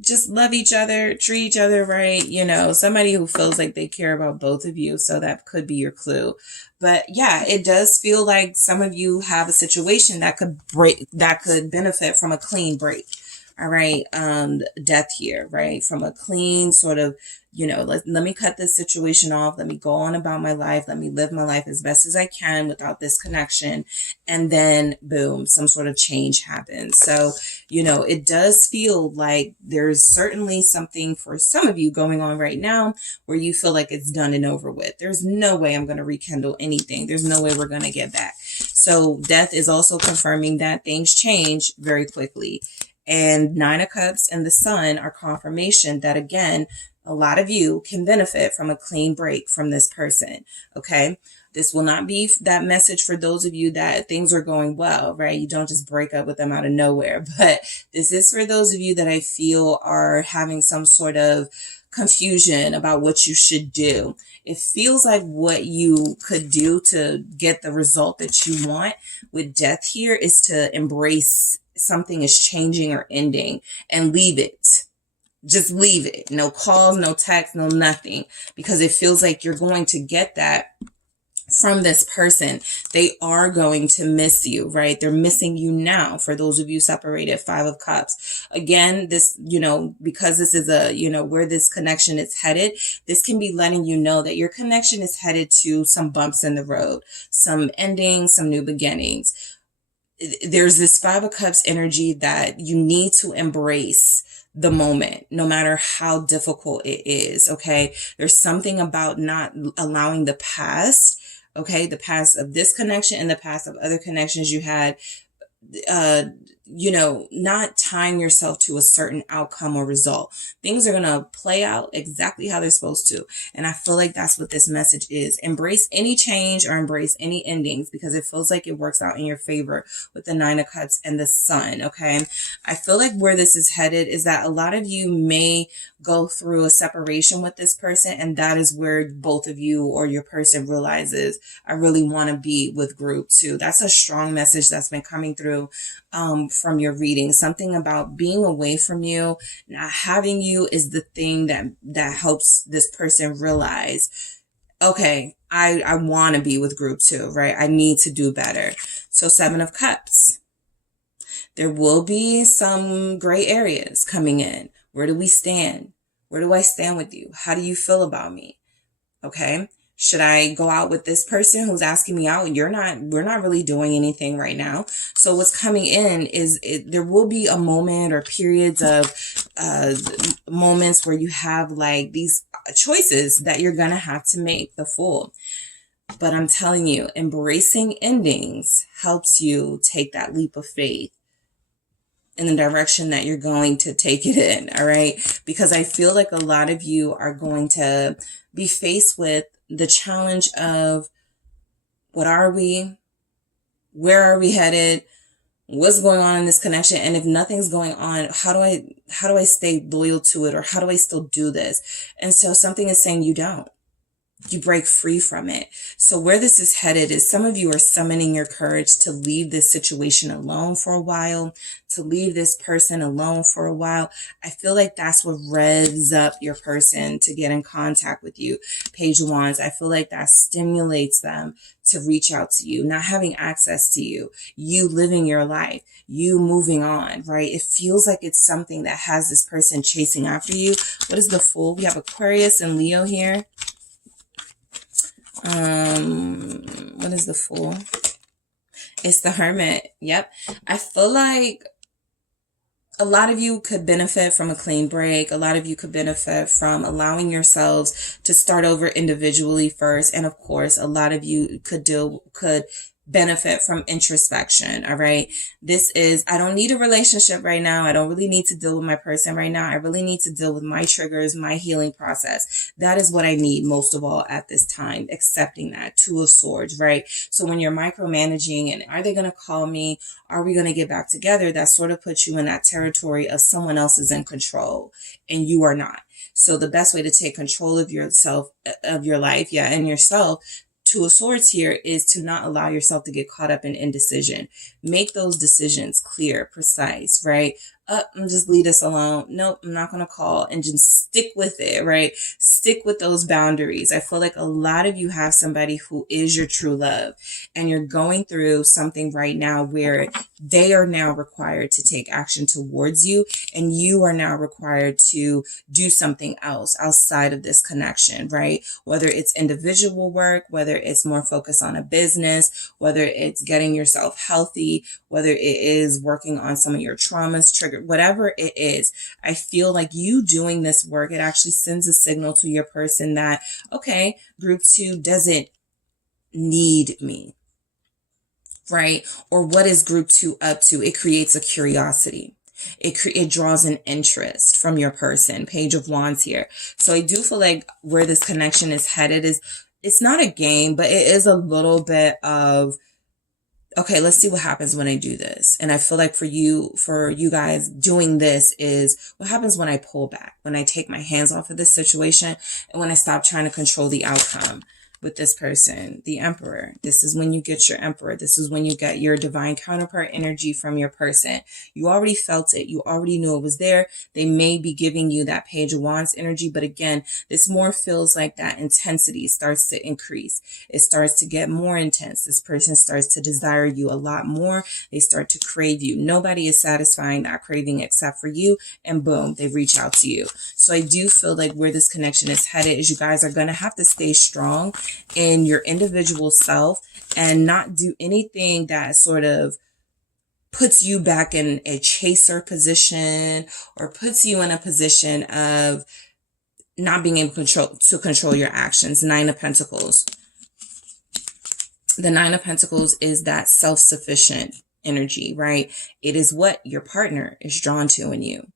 Just love each other, treat each other right, you know, somebody who feels like they care about both of you. So that could be your clue. But yeah, it does feel like some of you have a situation that could benefit from a clean break. All right. Death here, right? From a clean sort of, you know, let me cut this situation off. Let me go on about my life. Let me live my life as best as I can without this connection. And then boom, some sort of change happens. So, you know, it does feel like there's certainly something for some of you going on right now where you feel like it's done and over with. There's no way I'm going to rekindle anything. There's no way we're going to get back. So death is also confirming that things change very quickly. And Nine of Cups and the Sun are confirmation that, again, a lot of you can benefit from a clean break from this person. Okay. This will not be that message for those of you that things are going well, right? You don't just break up with them out of nowhere, but this is for those of you that I feel are having some sort of confusion about what you should do. It feels like what you could do to get the result that you want with death here is to embrace something is changing or ending and leave it. Just leave it. No calls, no texts, no nothing, because it feels like you're going to get that from this person. They are going to miss you, right? They're missing you now. For those of you separated, Five of Cups. Again, this, you know, because this is a, you know, where this connection is headed, this can be letting you know that your connection is headed to some bumps in the road, some endings, some new beginnings. There's this Five of Cups energy that you need to embrace the moment, no matter how difficult it is. Okay. There's something about not allowing the past, okay, the past of this connection and the past of other connections you had, you know, not tying yourself to a certain outcome or result. Things are going to play out exactly how they're supposed to. And I feel like that's what this message is. Embrace any change or embrace any endings, because it feels like it works out in your favor with the Nine of Cups and the Sun. Okay. I feel like where this is headed is that a lot of you may go through a separation with this person. And that is where both of you or your person realizes, I really want to be with group 2. That's a strong message that's been coming through from your reading. Something about being away from you, not having you is the thing that helps this person realize, okay, I want to be with group 2, right? I need to do better. So Seven of Cups. There will be some gray areas coming in. Where do we stand? Where do I stand with you? How do you feel about me? Okay. Should I go out with this person who's asking me out? We're not really doing anything right now. So what's coming in is there will be a moment or periods of moments where you have like these choices that you're going to have to make, the Fool. But I'm telling you, embracing endings helps you take that leap of faith in the direction that you're going to take it in. All right. Because I feel like a lot of you are going to be faced with the challenge of what are we? Where are we headed? What's going on in this connection? And if nothing's going on, how do I stay loyal to it? Or how do I still do this? And so something is saying you don't. You break free from it. So where this is headed is some of you are summoning your courage to leave this situation alone for a while, to leave this person alone for a while. I feel like that's what revs up your person to get in contact with you. Page of Wands. I feel like that stimulates them to reach out to you, not having access to you, you living your life, you moving on, right? It feels like it's something that has this person chasing after you. What is the Fool? We have Aquarius and Leo here. What is the Fool? It's the Hermit. Yep. I feel like a lot of you could benefit from a clean break. A lot of you could benefit from allowing yourselves to start over individually first. And of course, a lot of you could benefit from introspection. All right. This is, I don't need a relationship right now. I don't really need to deal with my person right now. I really need to deal with my triggers, my healing process. That is what I need most of all at this time, accepting that. Two of Swords, right? So when you're micromanaging and are they going to call me? Are we going to get back together? That sort of puts you in that territory of someone else is in control and you are not. So the best way to take control of yourself, of your life, and yourself, Two of Swords here, is to not allow yourself to get caught up in indecision. Make those decisions clear, precise, right? Just leave us alone. Nope, I'm not going to call, and just stick with it, right? Stick with those boundaries. I feel like a lot of you have somebody who is your true love, and you're going through something right now where they are now required to take action towards you, and you are now required to do something else outside of this connection, right? Whether it's individual work, whether it's more focused on a business, whether it's getting yourself healthy, whether it is working on some of your traumas, whatever it is. I feel like you doing this work, it actually sends a signal to your person that, okay, group 2 doesn't need me, right? Or what is group 2 up to? It creates a curiosity. It draws an interest from your person. Page of Wands here. So I do feel like where this connection is headed is, it's not a game, but it is a little bit of, okay, let's see what happens when I do this. And I feel like for you guys, doing this is what happens when I pull back, when I take my hands off of this situation, and when I stop trying to control the outcome with this person. The Emperor. This is when you get your Emperor. This is when you get your divine counterpart energy from your person. You already felt it. You already knew it was there. They may be giving you that Page of Wands energy, but again, this more feels like that intensity starts to increase. It starts to get more intense. This person starts to desire you a lot more. They start to crave you. Nobody is satisfying that craving except for you, and boom, they reach out to you. So I do feel like where this connection is headed is you guys are going to have to stay strong in your individual self and not do anything that sort of puts you back in a chaser position or puts you in a position of not being able to control your actions. Nine of Pentacles. The Nine of Pentacles is that self-sufficient energy, right? It is what your partner is drawn to in you.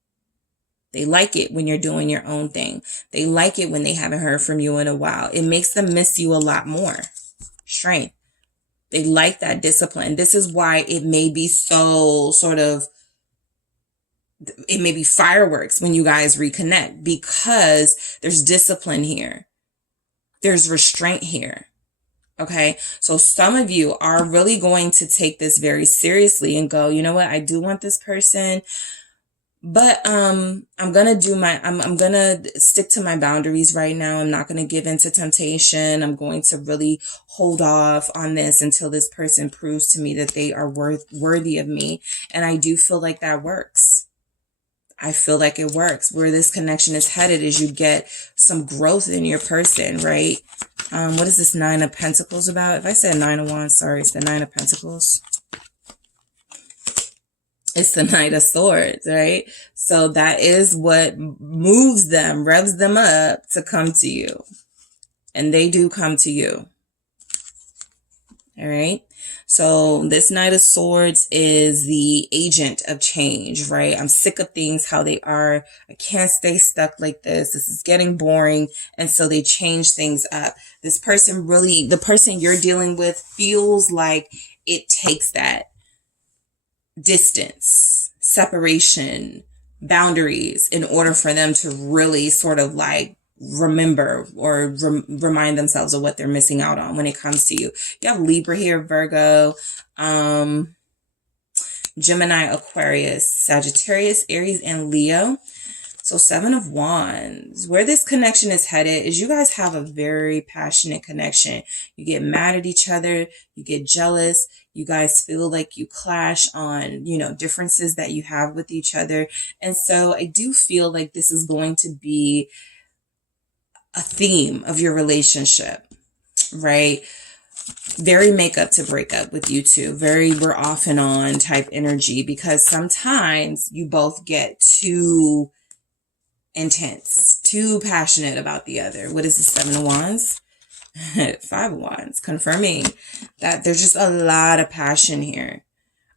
They like it when you're doing your own thing. They like it when they haven't heard from you in a while. It makes them miss you a lot more. Strength. They like that discipline. This is why it may be so sort of, it may be fireworks when you guys reconnect, because there's discipline here. There's restraint here. Okay. So some of you are really going to take this very seriously and go, you know what? I do want this person, But I'm gonna do I'm gonna stick to my boundaries right now. I'm not gonna give in to temptation. I'm going to really hold off on this until this person proves to me that they are worthy of me. And I do feel like that works. I feel like it works. Where this connection is headed is you get some growth in your person, right? What is this Nine of Pentacles about? If I said Nine of Wands, sorry, it's the Nine of Pentacles. It's the Knight of Swords, right? So that is what moves them, revs them up to come to you. And they do come to you. All right. So this Knight of Swords is the agent of change, right? I'm sick of things how they are. I can't stay stuck like this. This is getting boring. And so they change things up. This person really, the person you're dealing with feels like it takes that distance, separation, boundaries in order for them to really sort of like remember or remind themselves of what they're missing out on when it comes to you. You have Libra here, Virgo, Gemini, Aquarius, Sagittarius, Aries, and Leo. So Seven of Wands. Where this connection is headed is you guys have a very passionate connection. You get mad at each other. You get jealous. You guys feel like you clash on, differences that you have with each other. And so I do feel like this is going to be a theme of your relationship, right? Very make up to break up with you two. Very we're off and on type energy, because sometimes you both get too intense, too passionate about the other. What is the Seven of Wands? Five of Wands, confirming that there's just a lot of passion here.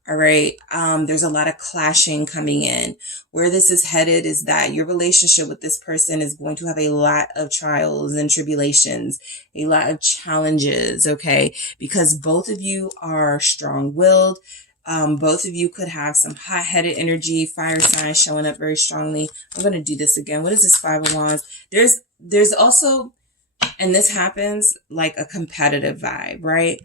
All right. There's a lot of clashing coming in. Where this is headed is that your relationship with this person is going to have a lot of trials and tribulations, a lot of challenges. Okay. Because both of you are strong-willed. Both of you could have some hot-headed energy, fire signs showing up very strongly. I'm going to do this again. What is this Five of Wands? There's also, and this happens like a competitive vibe, right?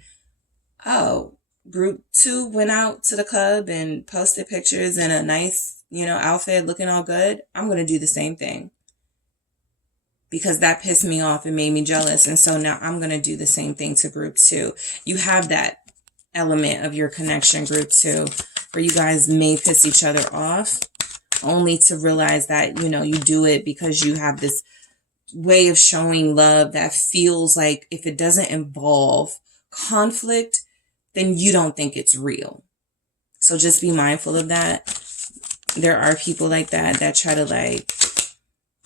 Oh, group 2 went out to the club and posted pictures in a nice, outfit looking all good. I'm going to do the same thing because that pissed me off and made me jealous. And so now I'm going to do the same thing to group 2. You have that element of your connection, group 2, where you guys may piss each other off only to realize that, you do it because you have this way of showing love that feels like if it doesn't involve conflict, then you don't think it's real. So just be mindful of that. There are people like that try to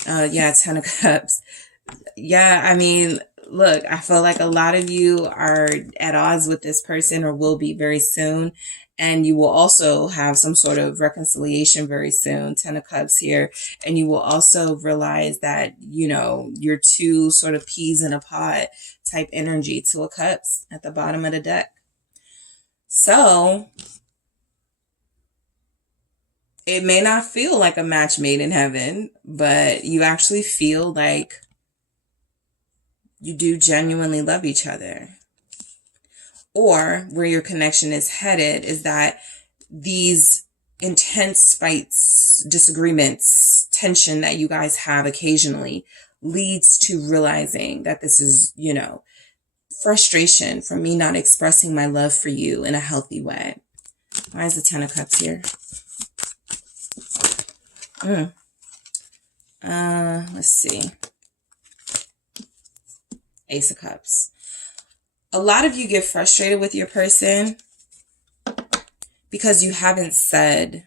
Ten of Cups. Yeah, I mean, look, I feel like a lot of you are at odds with this person or will be very soon. And you will also have some sort of reconciliation very soon. Ten of Cups here. And you will also realize that, you're two sort of peas in a pod type energy. Two of Cups at the bottom of the deck. So it may not feel like a match made in heaven, but you actually feel like you do genuinely love each other. Or where your connection is headed is that these intense fights, disagreements, tension that you guys have occasionally leads to realizing that this is, frustration from me not expressing my love for you in a healthy way. Why is the Ten of Cups here? Let's see. Ace of Cups. A lot of you get frustrated with your person because you haven't spoken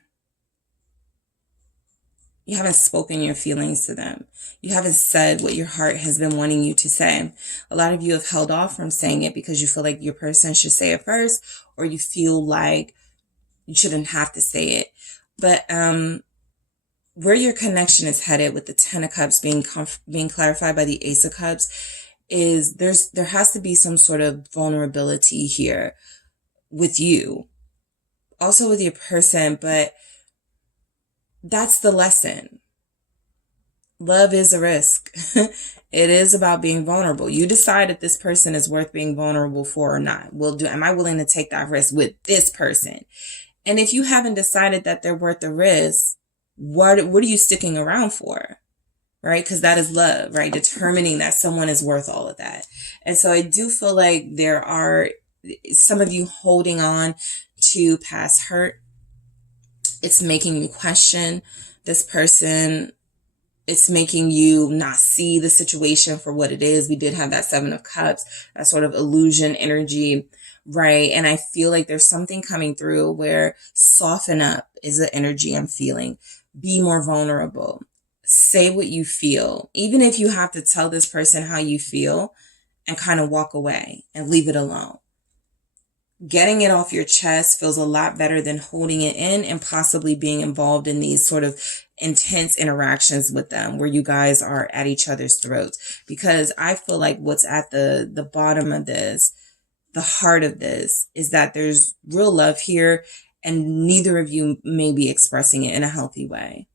your feelings to them. You haven't said what your heart has been wanting you to say. A lot of you have held off from saying it because you feel like your person should say it first, or you feel like you shouldn't have to say it. But where your connection is headed with the Ten of Cups being clarified by the Ace of Cups is there has to be some sort of vulnerability here with you, also with your person, but that's the lesson. Love is a risk. It is about being vulnerable. You decide if this person is worth being vulnerable for or not. Am I willing to take that risk with this person? And if you haven't decided that they're worth the risk, what are you sticking around for? Right? Because that is love, right? Determining that someone is worth all of that. And so I do feel like there are some of you holding on to past hurt. It's making you question this person. It's making you not see the situation for what it is. We did have that 7 of Cups, that sort of illusion energy, right? And I feel like there's something coming through where soften up is the energy I'm feeling. Be more vulnerable. Say what you feel. Even if you have to tell this person how you feel and kind of walk away and leave it alone. Getting it off your chest feels a lot better than holding it in and possibly being involved in these sort of intense interactions with them where you guys are at each other's throats. Because I feel like what's at the bottom of this, the heart of this, is that there's real love here and neither of you may be expressing it in a healthy way.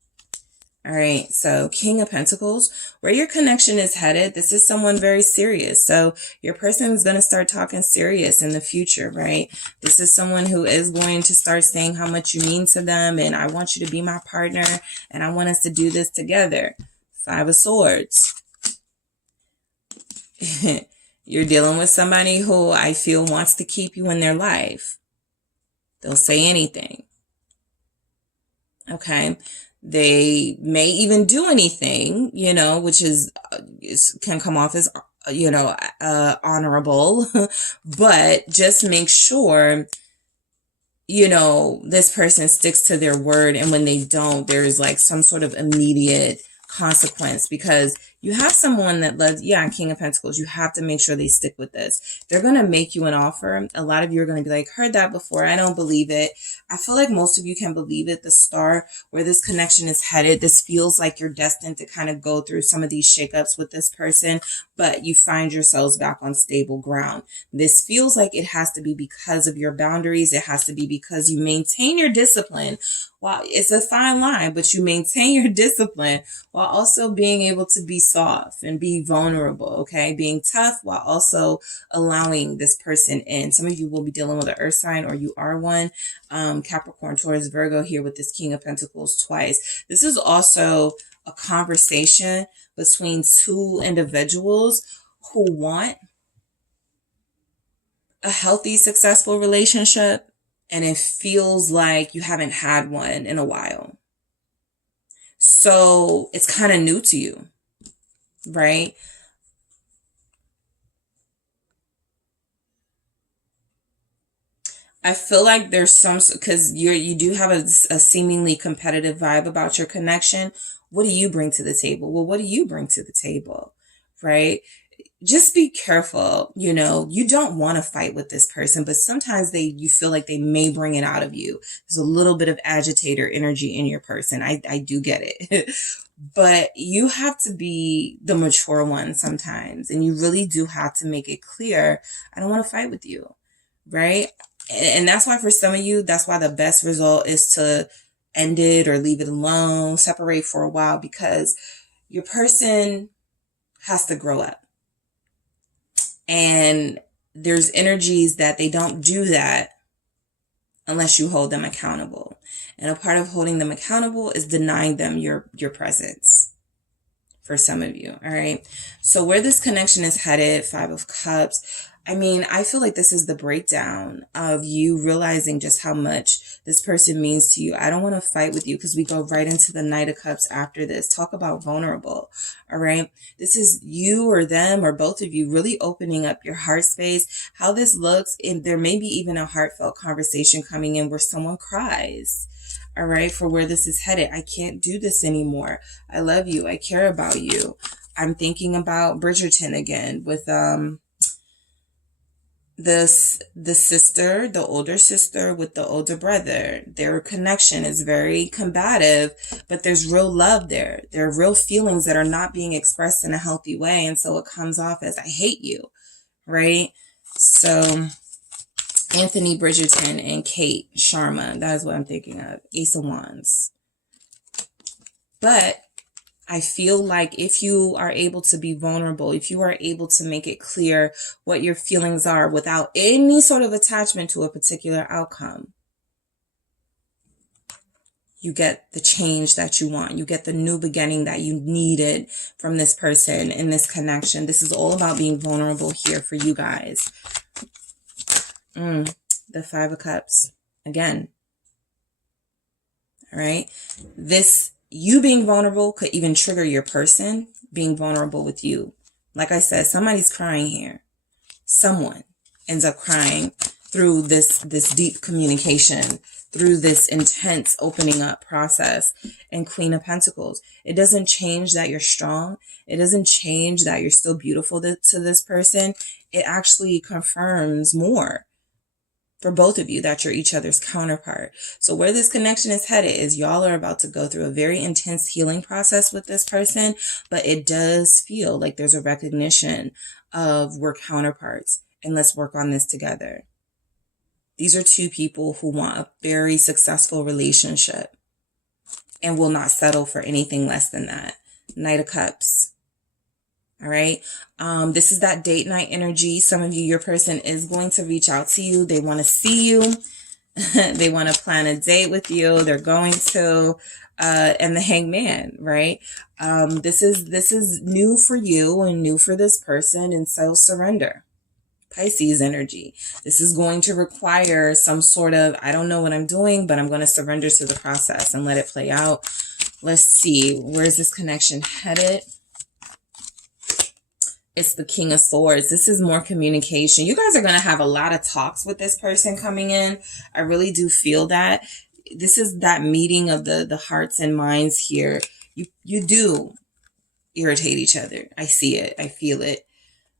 All right, so King of Pentacles, where your connection is headed, this is someone very serious. So your person is going to start talking serious in the future, right? This is someone who is going to start saying how much you mean to them, and I want you to be my partner, and I want us to do this together. 5 of Swords. You're dealing with somebody who I feel wants to keep you in their life. They'll say anything. Okay. They may even do anything, you know, which can come off as, you know, honorable, but just make sure, you know, this person sticks to their word. And when they don't, there's like some sort of immediate consequence, because you have someone that loves, King of Pentacles, you have to make sure they stick with this. They're going to make you an offer. A lot of you are going to be like, heard that before. I don't believe it. I feel like most of you can believe it. The star where this connection is headed, this feels like you're destined to kind of go through some of these shakeups with this person, but you find yourselves back on stable ground. This feels like it has to be because of your boundaries. It has to be because you maintain your discipline. Well, it's a fine line, but you maintain your discipline while also being able to be soft and be vulnerable, okay? Being tough while also allowing this person in. Some of you will be dealing with an earth sign, or you are one. Capricorn, Taurus, Virgo here with this King of Pentacles twice. This is also a conversation between two individuals who want a healthy, successful relationship, and it feels like you haven't had one in a while. So it's kind of new to you, right? I feel like there's some, because you do have a seemingly competitive vibe about your connection. What do you bring to the table? Well, what do you bring to the table, right? Just be careful. You know, you don't want to fight with this person, but sometimes you feel like they may bring it out of you. There's a little bit of agitator energy in your person. I do get it. But you have to be the mature one sometimes. And you really do have to make it clear, I don't want to fight with you, right? And that's why for some of you, that's why the best result is to end it or leave it alone, separate for a while, because your person has to grow up. And there's energies that they don't do that unless you hold them accountable. And a part of holding them accountable is denying them your presence for some of you. All right. So where this connection is headed, 5 of Cups, I mean, I feel like this is the breakdown of you realizing just how much this person means to you. I don't want to fight with you, because we go right into the Knight of Cups after this. Talk about vulnerable. All right. This is you or them or both of you really opening up your heart space. How this looks, and there may be even a heartfelt conversation coming in where someone cries. All right. For where this is headed. I can't do this anymore. I love you. I care about you. I'm thinking about Bridgerton again with, the sister, the older sister with the older brother. Their connection is very combative, but there's real love there. There are real feelings that are not being expressed in a healthy way. And so it comes off as, I hate you, right? So Anthony Bridgerton and Kate Sharma, that is what I'm thinking of. Ace of Wands. But I feel like if you are able to be vulnerable, if you are able to make it clear what your feelings are without any sort of attachment to a particular outcome, You get the change that you want. You get the new beginning that you needed from this person in this connection. This is all about being vulnerable here for you guys. The Five of Cups. Again. All right. You being vulnerable could even trigger your person being vulnerable with you. Like I said, somebody's crying here. Someone ends up crying through this deep communication, through this intense opening up process. And Queen of Pentacles. It doesn't change that you're strong. It doesn't change that you're still beautiful to this person. It actually confirms more for both of you that you're each other's counterpart. So where this connection is headed is y'all are about to go through a very intense healing process with this person, but it does feel like there's a recognition of we're counterparts and let's work on this together. These are two people who want a very successful relationship and will not settle for anything less than that. Knight of Cups. All right. This is that date night energy. Some of you, your person is going to reach out to you. They want to see you. They want to plan a date with you. They're going to, and the Hangman, right? This is new for you and new for this person. And so surrender. Pisces energy. This is going to require some sort of, I don't know what I'm doing, but I'm going to surrender to the process and let it play out. Let's see. Where's this connection headed? It's the King of Swords. This is more communication. You guys are going to have a lot of talks with this person coming in. I really do feel that. This is that meeting of the hearts and minds here. You do irritate each other. I see it. I feel it.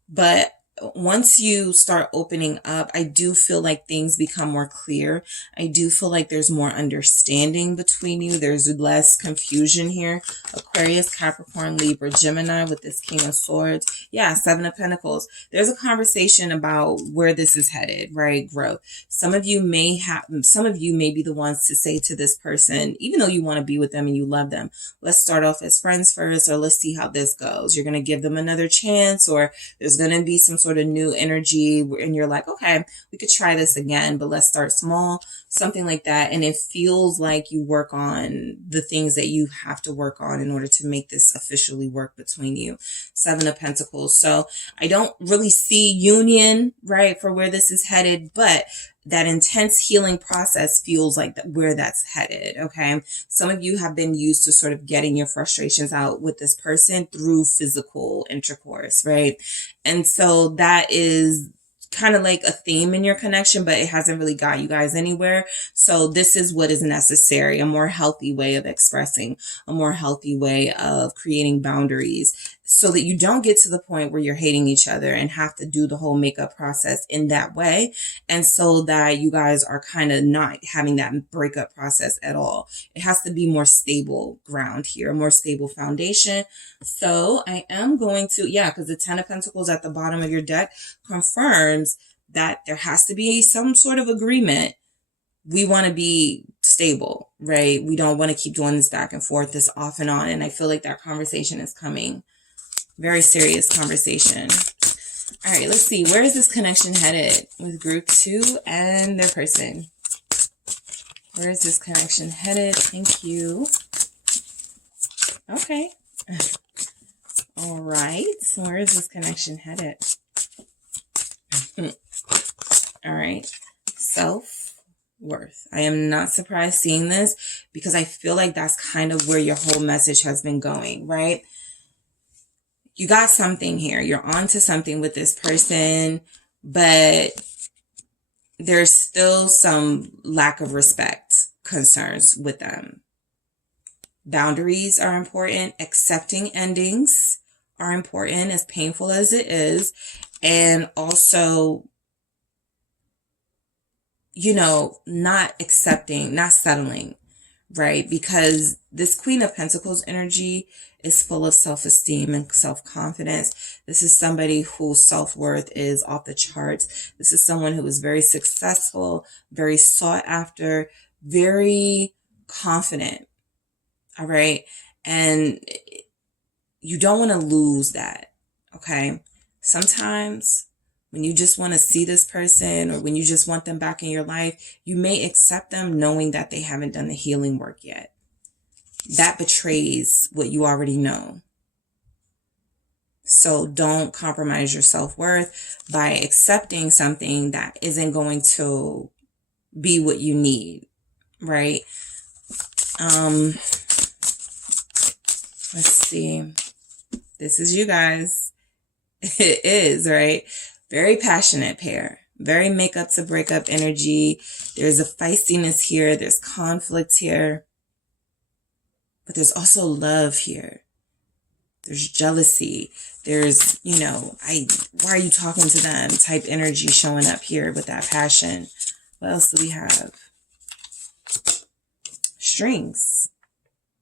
But once you start opening up, I do feel like things become more clear. I do feel like there's more understanding between you. There's less confusion here. Aquarius, Capricorn, Libra, Gemini with this King of Swords. Yeah, Seven of Pentacles. There's a conversation about where this is headed, right? Growth. Some of you may be the ones to say to this person, even though you want to be with them and you love them, let's start off as friends first, or let's see how this goes. You're going to give them another chance, or there's going to be some sort of new energy and you're like, okay, we could try this again, but let's start small, something like that. And it feels like you work on the things that you have to work on in order to make this officially work between you. Seven of Pentacles. So I don't really see union, right, for where this is headed, but that intense healing process feels like where that's headed. Okay. Some of you have been used to sort of getting your frustrations out with this person through physical intercourse, right? And so that is kind of like a theme in your connection, but it hasn't really got you guys anywhere. So this is what is necessary, a more healthy way of expressing, a more healthy way of creating boundaries so that you don't get to the point where you're hating each other and have to do the whole makeup process in that way. And so that you guys are kind of not having that breakup process at all. It has to be more stable ground here, a more stable foundation. So I am going to, because the Ten of Pentacles at the bottom of your deck confirms that there has to be some sort of agreement. We want to be stable, right? We don't want to keep doing this back and forth, this off and on. And I feel like that conversation is coming. Very serious conversation. All right, let's see. Where is this connection headed with group 2 and their person? Where is this connection headed? Thank you. Okay. All right. Where is this connection headed? All right. Self-worth. I am not surprised seeing this because I feel like that's kind of where your whole message has been going, right? You got something here. You're onto something with this person, but there's still some lack of respect concerns with them. Boundaries are important. Accepting endings are important, as painful as it is. And also, not accepting, not settling, right? Because this Queen of Pentacles energy is full of self-esteem and self-confidence. This is somebody whose self-worth is off the charts. This is someone who is very successful, very sought after, very confident. All right. And you don't want to lose that. Okay. Sometimes when you just want to see this person or when you just want them back in your life, you may accept them knowing that they haven't done the healing work yet. that betrays what you already know. So don't compromise your self-worth by accepting something that isn't going to be what you need, right? Let's see. This is you guys. It is, right? Very passionate pair. Very makeup to breakup energy. There's a feistiness here. There's conflict here. But there's also love here. There's jealousy. There's, you know, why are you talking to them type energy showing up here with that passion. What else do we have? Strings.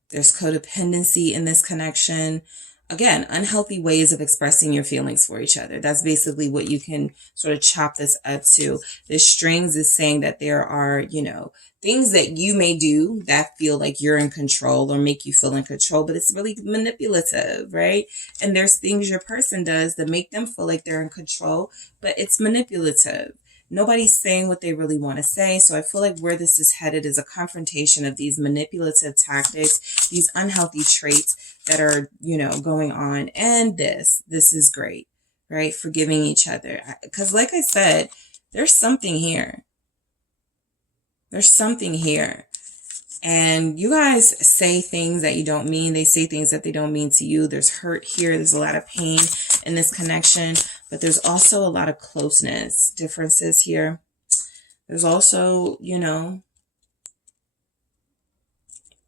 There's codependency in this connection. Again, unhealthy ways of expressing your feelings for each other. That's basically what you can sort of chop this up to. The strings is saying that there are, you know, things that you may do that feel like you're in control or make you feel in control, but it's really manipulative, right? And there's things your person does that make them feel like they're in control, but it's manipulative. Nobody's saying what they really want to say. So I feel like where this is headed is a confrontation of these manipulative tactics, these unhealthy traits that are, you know, going on. And this is great, right? Forgiving each other. Because like I said, there's something here. There's something here. And you guys say things that you don't mean. They say things that they don't mean to you. There's hurt here. There's a lot of pain in this connection. But there's also a lot of closeness differences here. There's also, you know,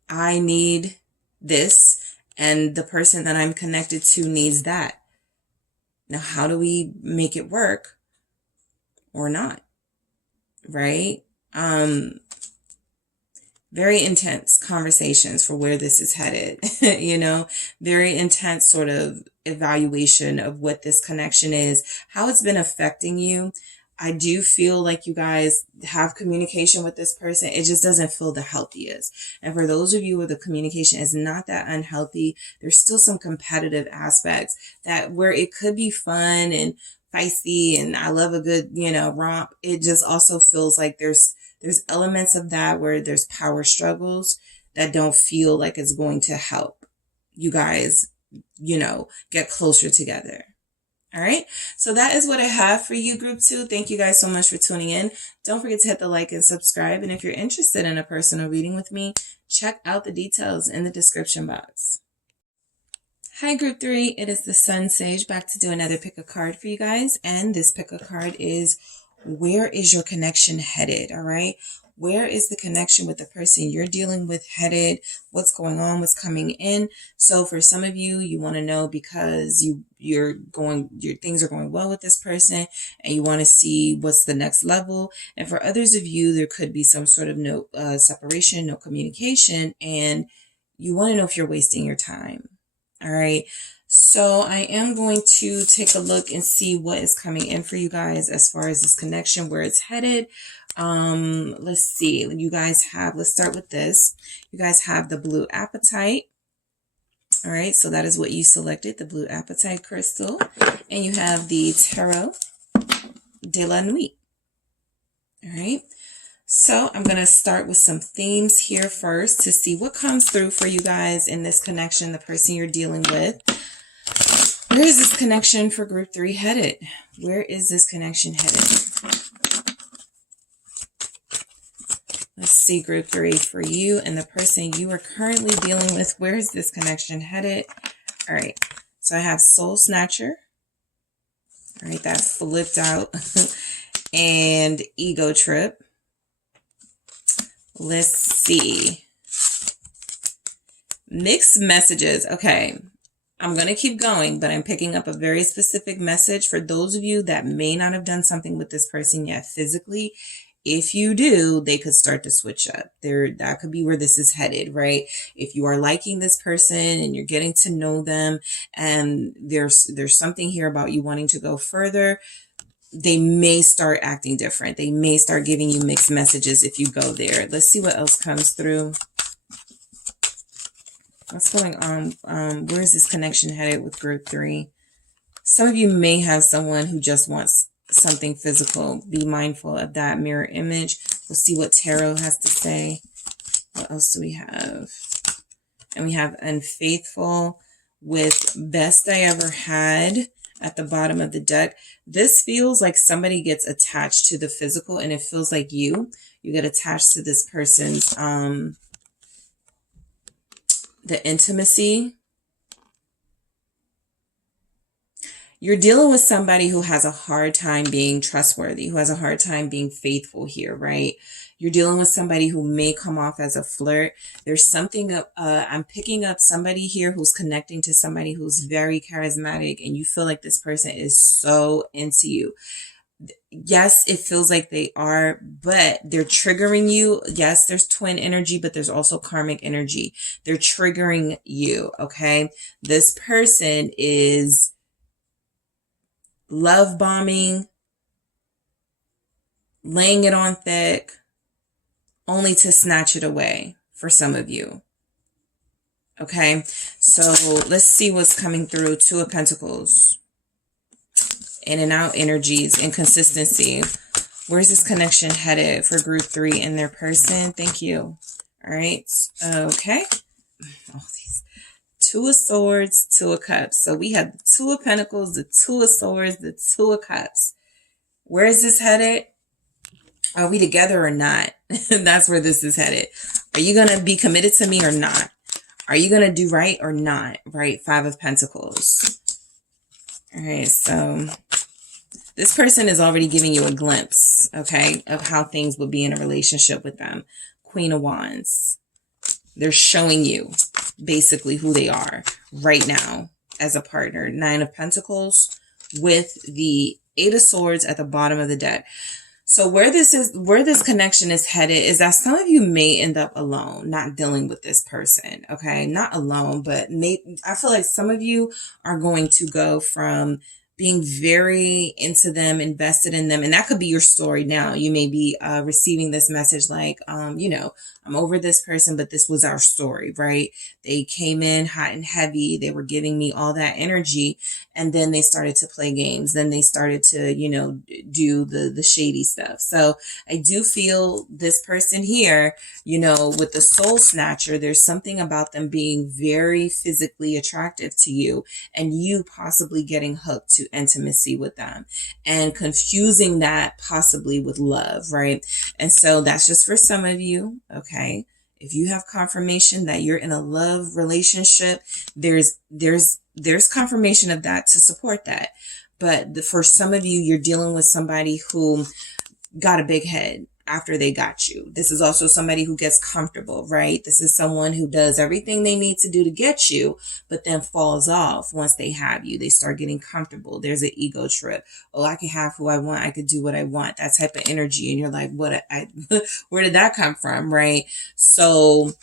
I need this and the person that I'm connected to needs that. Now, how do we make it work or not? Right? Very intense conversations for where this is headed, you know, very intense sort of evaluation of what this connection is, how it's been affecting you. I do feel like you guys have communication with this person. It just doesn't feel the healthiest. And for those of you where the communication is not that unhealthy, there's still some competitive aspects that where it could be fun and feisty and I love a good, you know, romp. It just also feels like there's elements of that where there's power struggles that don't feel like it's going to help you guys, you know, get closer together. All right. So that is what I have for you, group 2. Thank you guys so much for tuning in. Don't forget to hit the like and subscribe. And if you're interested in a personal reading with me, check out the details in the description box. Hi, group 3. It is the SunSage back to do another pick a card for you guys. And this pick a card is, where is your connection headed? All right. Where is the connection with the person you're dealing with headed? What's going on? What's coming in? So for some of you, you want to know because your things are going well with this person and you want to see what's the next level. And for others of you, there could be some sort of no separation, no communication, and you want to know if you're wasting your time. All right. So I am going to take a look and see what is coming in for you guys as far as this connection, where it's headed. Let's see. You guys have, let's start with this. You guys have the blue apatite. All right. So that is what you selected, the blue apatite crystal. And you have the Tarot de la Nuit. All right. So I'm going to start with some themes here first to see what comes through for you guys in this connection, the person you're dealing with. Where is this connection for group 3 headed? Where is this connection headed? Let's see, group 3, for you and the person you are currently dealing with. Where is this connection headed? All right. So I have Soul Snatcher. All right. That flipped out. And Ego Trip. Let's see. Mixed messages. Okay. I'm going to keep going, but I'm picking up a very specific message for those of you that may not have done something with this person yet physically. If you do, they could start to switch up. That could be where this is headed, right? If you are liking this person and you're getting to know them and there's something here about you wanting to go further, they may start acting different. They may start giving you mixed messages if you go there. Let's see what else comes through. What's going on? Where is this connection headed with group 3? Some of you may have someone who just wants something physical. Be mindful of that mirror image. We'll see what tarot has to say. What else do we have? And we have unfaithful with best I ever had at the bottom of the deck. This feels like somebody gets attached to the physical, and it feels like you get attached to this person's, the intimacy. You're dealing with somebody who has a hard time being trustworthy, who has a hard time being faithful here, right? You're dealing with somebody who may come off as a flirt. There's something, I'm picking up somebody here who's connecting to somebody who's very charismatic, and you feel like this person is so into you. Yes, it feels like they are, but they're triggering you. Yes, there's twin energy, but there's also karmic energy. They're triggering you, okay? This person is love bombing, laying it on thick, only to snatch it away for some of you. Okay, so let's see what's coming through. Two of Pentacles. In and out energies, inconsistency. Where's this connection headed for group 3 in their person? Thank you. All right, okay. Oh, these Two of Swords, Two of Cups. So we have the Two of Pentacles, the Two of Swords, the Two of Cups. Where is this headed? Are we together or not? That's where this is headed. Are you going to be committed to me or not? Are you going to do right or not? Right? Five of Pentacles. All right. So this person is already giving you a glimpse, okay, of how things would be in a relationship with them. Queen of Wands. They're showing you basically who they are right now as a partner. Nine of Pentacles with the Eight of Swords at the bottom of the deck. So where this connection is headed is that some of you may end up alone, not dealing with this person. Okay. Not alone, but I feel like some of you are going to go from being very into them, invested in them. And that could be your story now. You may be receiving this message like, you know, I'm over this person, but this was our story, right? They came in hot and heavy. They were giving me all that energy. And then they started to play games. Then they started to, you know, do the shady stuff. So I do feel this person here, you know, with the soul snatcher, there's something about them being very physically attractive to you, and you possibly getting hooked to intimacy with them and confusing that possibly with love, right? And so that's just for some of you, okay? If you have confirmation that you're in a love relationship, there's confirmation of that to support that. But for some of you, you're dealing with somebody who got a big head after they got you. This is also somebody who gets comfortable, right? This is someone who does everything they need to do to get you, but then falls off once they have you. They start getting comfortable. There's an ego trip. Oh, I can have who I want. I could do what I want. That type of energy. And you're like, where did that come from? Right? So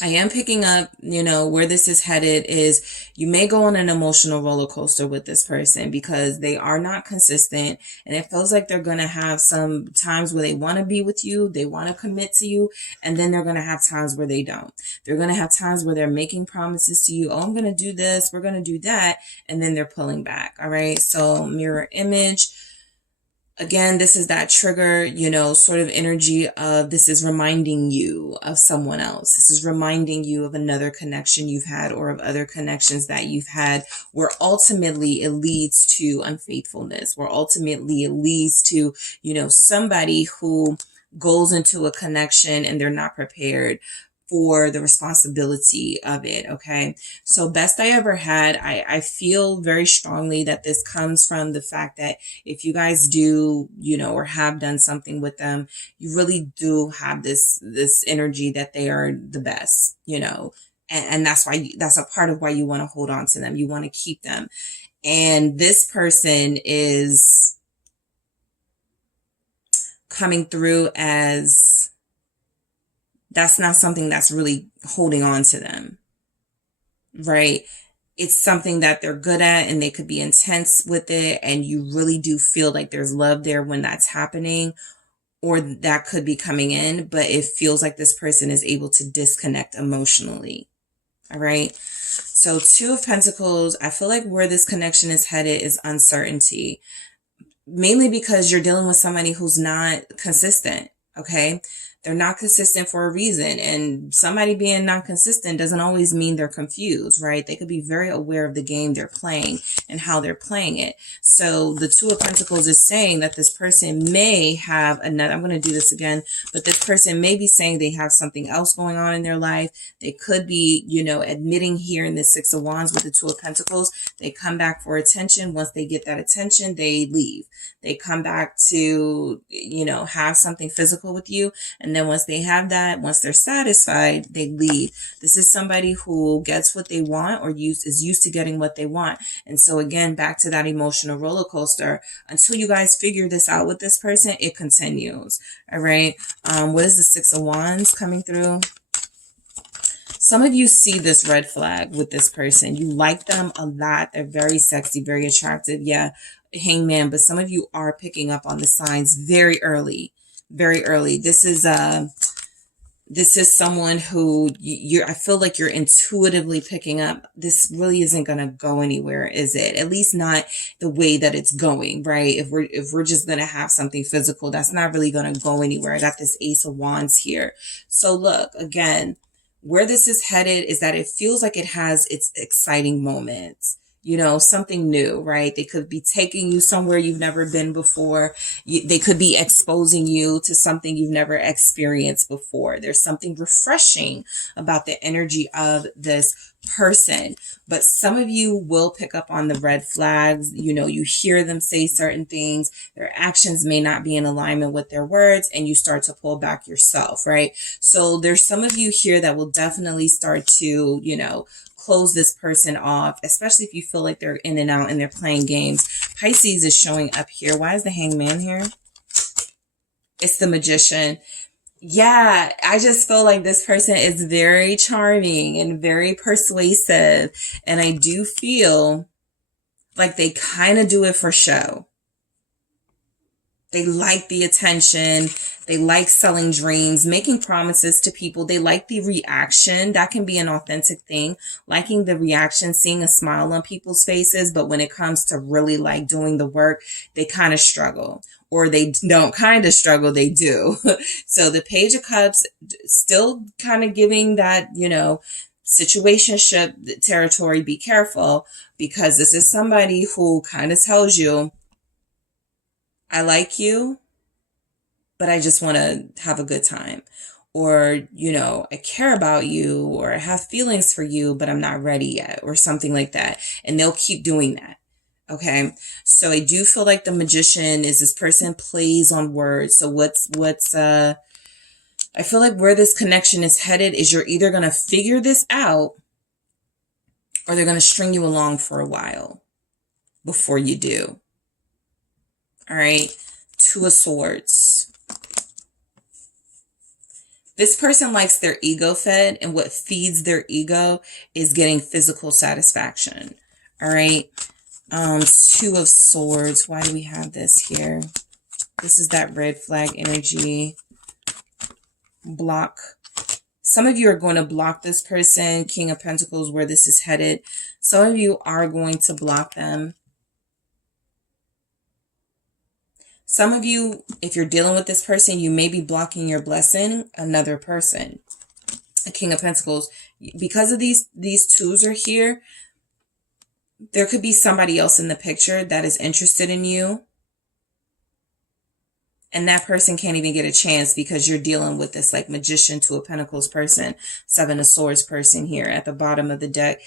I am picking up, you know, where this is headed is you may go on an emotional roller coaster with this person because they are not consistent, and it feels like they're going to have some times where they want to be with you, they want to commit to you, and then they're going to have times where they don't. They're going to have times where they're making promises to you. Oh, I'm going to do this, we're going to do that, and then they're pulling back. All right. So mirror image. Again, this is that trigger, you know, sort of energy of this is reminding you of someone else. This is reminding you of another connection you've had or of other connections that you've had where ultimately it leads to unfaithfulness, where ultimately it leads to, you know, somebody who goes into a connection and they're not prepared for the responsibility of it. Okay. So best I ever had, I feel very strongly that this comes from the fact that if you guys do, you know, or have done something with them, you really do have this energy that they are the best, you know, and that's why that's a part of why you want to hold on to them. You want to keep them. And this person is coming through as that's not something that's really holding on to them, right? It's something that they're good at and they could be intense with it. And you really do feel like there's love there when that's happening, or that could be coming in, but it feels like this person is able to disconnect emotionally. All right. So Two of Pentacles, I feel like where this connection is headed is uncertainty, mainly because you're dealing with somebody who's not consistent. Okay. They're not consistent for a reason. And somebody being not consistent doesn't always mean they're confused, right? They could be very aware of the game they're playing and how they're playing it. So the Two of Pentacles is saying that this person may have another, I'm going to do this again, but this person may be saying they have something else going on in their life. They could be, you know, admitting here in the Six of Wands with the Two of Pentacles, they come back for attention. Once they get that attention, they leave. They come back to, you know, have something physical with you. And then once they have that, once they're satisfied, they leave. This is somebody who gets what they want or is used to getting what they want. And so again, back to that emotional roller coaster, until you guys figure this out with this person, it continues. All right. What is the Six of Wands coming through? Some of you see this red flag with this person. You like them a lot. They're very sexy, very attractive. Yeah, Hangman. But some of you are picking up on the signs very early, very early. This is someone who I feel like you're intuitively picking up. This really isn't going to go anywhere, is it? At least not the way that it's going, right? If we're just going to have something physical, that's not really going to go anywhere. I got this Ace of Wands here. So look, again, where this is headed is that it feels like it has its exciting moments. You know, something new, right? They could be taking you somewhere you've never been before. They could be exposing you to something you've never experienced before. There's something refreshing about the energy of this person. But some of you will pick up on the red flags. You know, you hear them say certain things. Their actions may not be in alignment with their words, and you start to pull back yourself, right? So there's some of you here that will definitely start to, you know, close this person off, especially if you feel like they're in and out and they're playing games. Pisces is showing up here. Why is the Hangman here? It's the Magician. Yeah, I just feel like this person is very charming and very persuasive. And I do feel like they kind of do it for show. They like the attention. They like selling dreams, making promises to people. They like the reaction. That can be an authentic thing. Liking the reaction, seeing a smile on people's faces. But when it comes to really like doing the work, they kind of struggle. Or they don't kind of struggle, they do. So the Page of Cups still kind of giving that, you know, situationship territory. Be careful, because this is somebody who kind of tells you, I like you, but I just want to have a good time. Or, you know, I care about you, or I have feelings for you, but I'm not ready yet, or something like that. And they'll keep doing that. Okay. So I do feel like the Magician is this person plays on words. So I feel like where this connection is headed is you're either going to figure this out, or they're going to string you along for a while before you do. All right. Two of Swords. This person likes their ego fed, and what feeds their ego is getting physical satisfaction. All right. Two of Swords. Why do we have this here? This is that red flag energy. Block. Some of you are going to block this person. King of Pentacles, where this is headed. Some of you are going to block them. Some of you, if you're dealing with this person, you may be blocking your blessing, another person. A King of Pentacles. Because of these twos are here, there could be somebody else in the picture that is interested in you. And that person can't even get a chance because you're dealing with this like Magician, Two of Pentacles person, Seven of Swords person here at the bottom of the deck.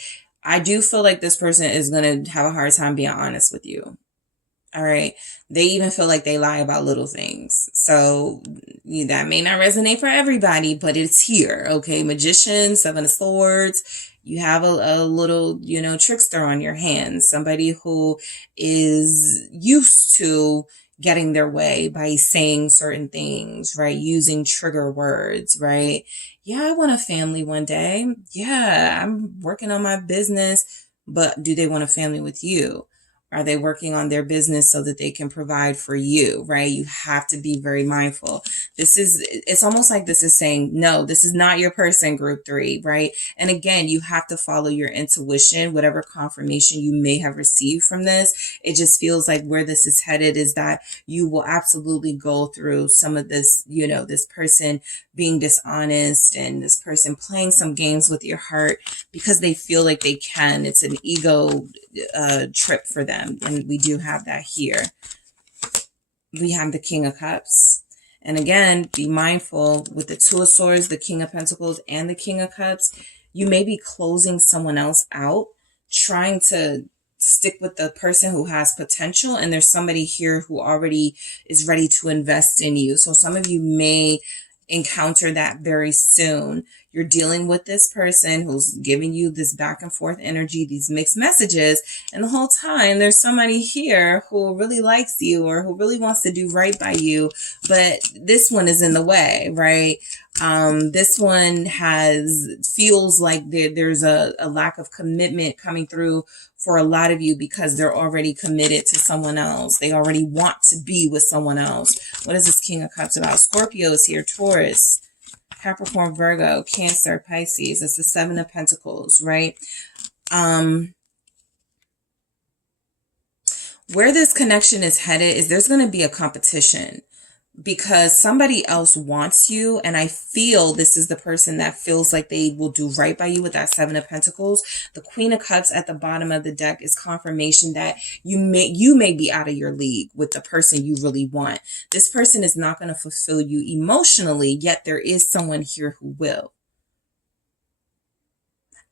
I do feel like this person is going to have a hard time being honest with you. All right. They even feel like they lie about little things. So that may not resonate for everybody, but it's here. Okay. Magician, Seven of Swords. You have a little, you know, trickster on your hands. Somebody who is used to getting their way by saying certain things, right? Using trigger words, right? Yeah, I want a family one day. Yeah, I'm working on my business, but do they want a family with you? Are they working on their business so that they can provide for you, right? You have to be very mindful. It's almost like this is saying, no, this is not your person, group 3, right? And again, you have to follow your intuition, whatever confirmation you may have received from this. It just feels like where this is headed is that you will absolutely go through some of this, this person being dishonest and this person playing some games with your heart because they feel like they can. It's an ego trip for them. And we do have that here. We have the King of Cups. And again, be mindful with the Two of Swords, the King of Pentacles, and the King of Cups. You may be closing someone else out, trying to stick with the person who has potential. And there's somebody here who already is ready to invest in you. So some of you may encounter that very soon. You're dealing with this person who's giving you this back and forth energy, these mixed messages. And the whole time there's somebody here who really likes you or who really wants to do right by you. But this one is in the way, right? This one feels like there's a lack of commitment coming through for a lot of you because they're already committed to someone else. They already want to be with someone else. What is this King of Cups about? Scorpio is here, Taurus, Capricorn, Virgo, Cancer, Pisces. It's the Seven of Pentacles, right? Where this connection is headed is there's going to be a competition because somebody else wants you. And I feel this is the person that feels like they will do right by you with that Seven of Pentacles. The Queen of Cups at the bottom of the deck is confirmation that you may be out of your league with the person you really want. This person is not going to fulfill you emotionally, yet there is someone here who will.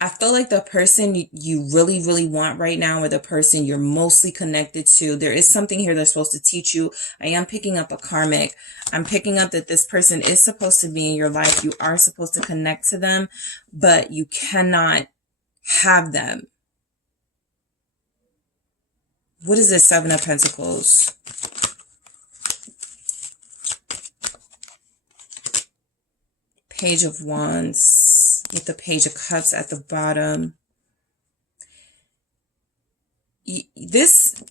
I feel like the person you really, really want right now or the person you're mostly connected to, there is something here they're supposed to teach you. I am picking up a karmic. I'm picking up that this person is supposed to be in your life. You are supposed to connect to them, but you cannot have them. What is this Seven of Pentacles? Page of Wands with the Page of Cups at the bottom. This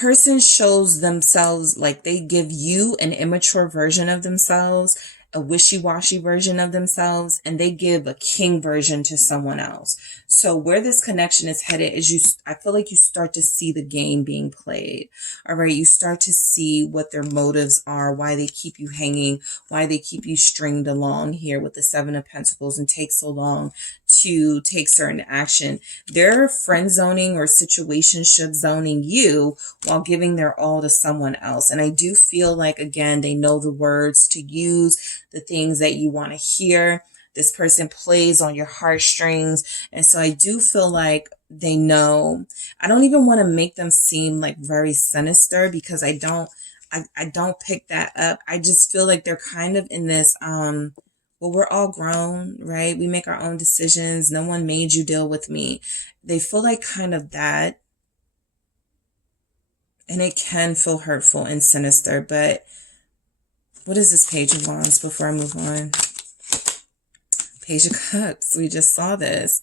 person shows themselves like they give you an immature version of themselves, a wishy-washy version of themselves, and they give a king version to someone else. So where this connection is headed is I feel like you start to see the game being played. All right. You start to see what their motives are, why they keep you hanging, why they keep you stringed along here with the Seven of Pentacles and take so long to take certain action. They're friend zoning or situationship zoning you while giving their all to someone else. And I do feel like, again, they know the words to use, the things that you want to hear. This person plays on your heartstrings. And so I do feel like they know. I don't even want to make them seem like very sinister because I don't pick that up. I just feel like they're kind of in this, well, we're all grown, right? We make our own decisions. No one made you deal with me. They feel like kind of that. And it can feel hurtful and sinister. But what is this Page of Wands before I move on? Page of Cups. We just saw this.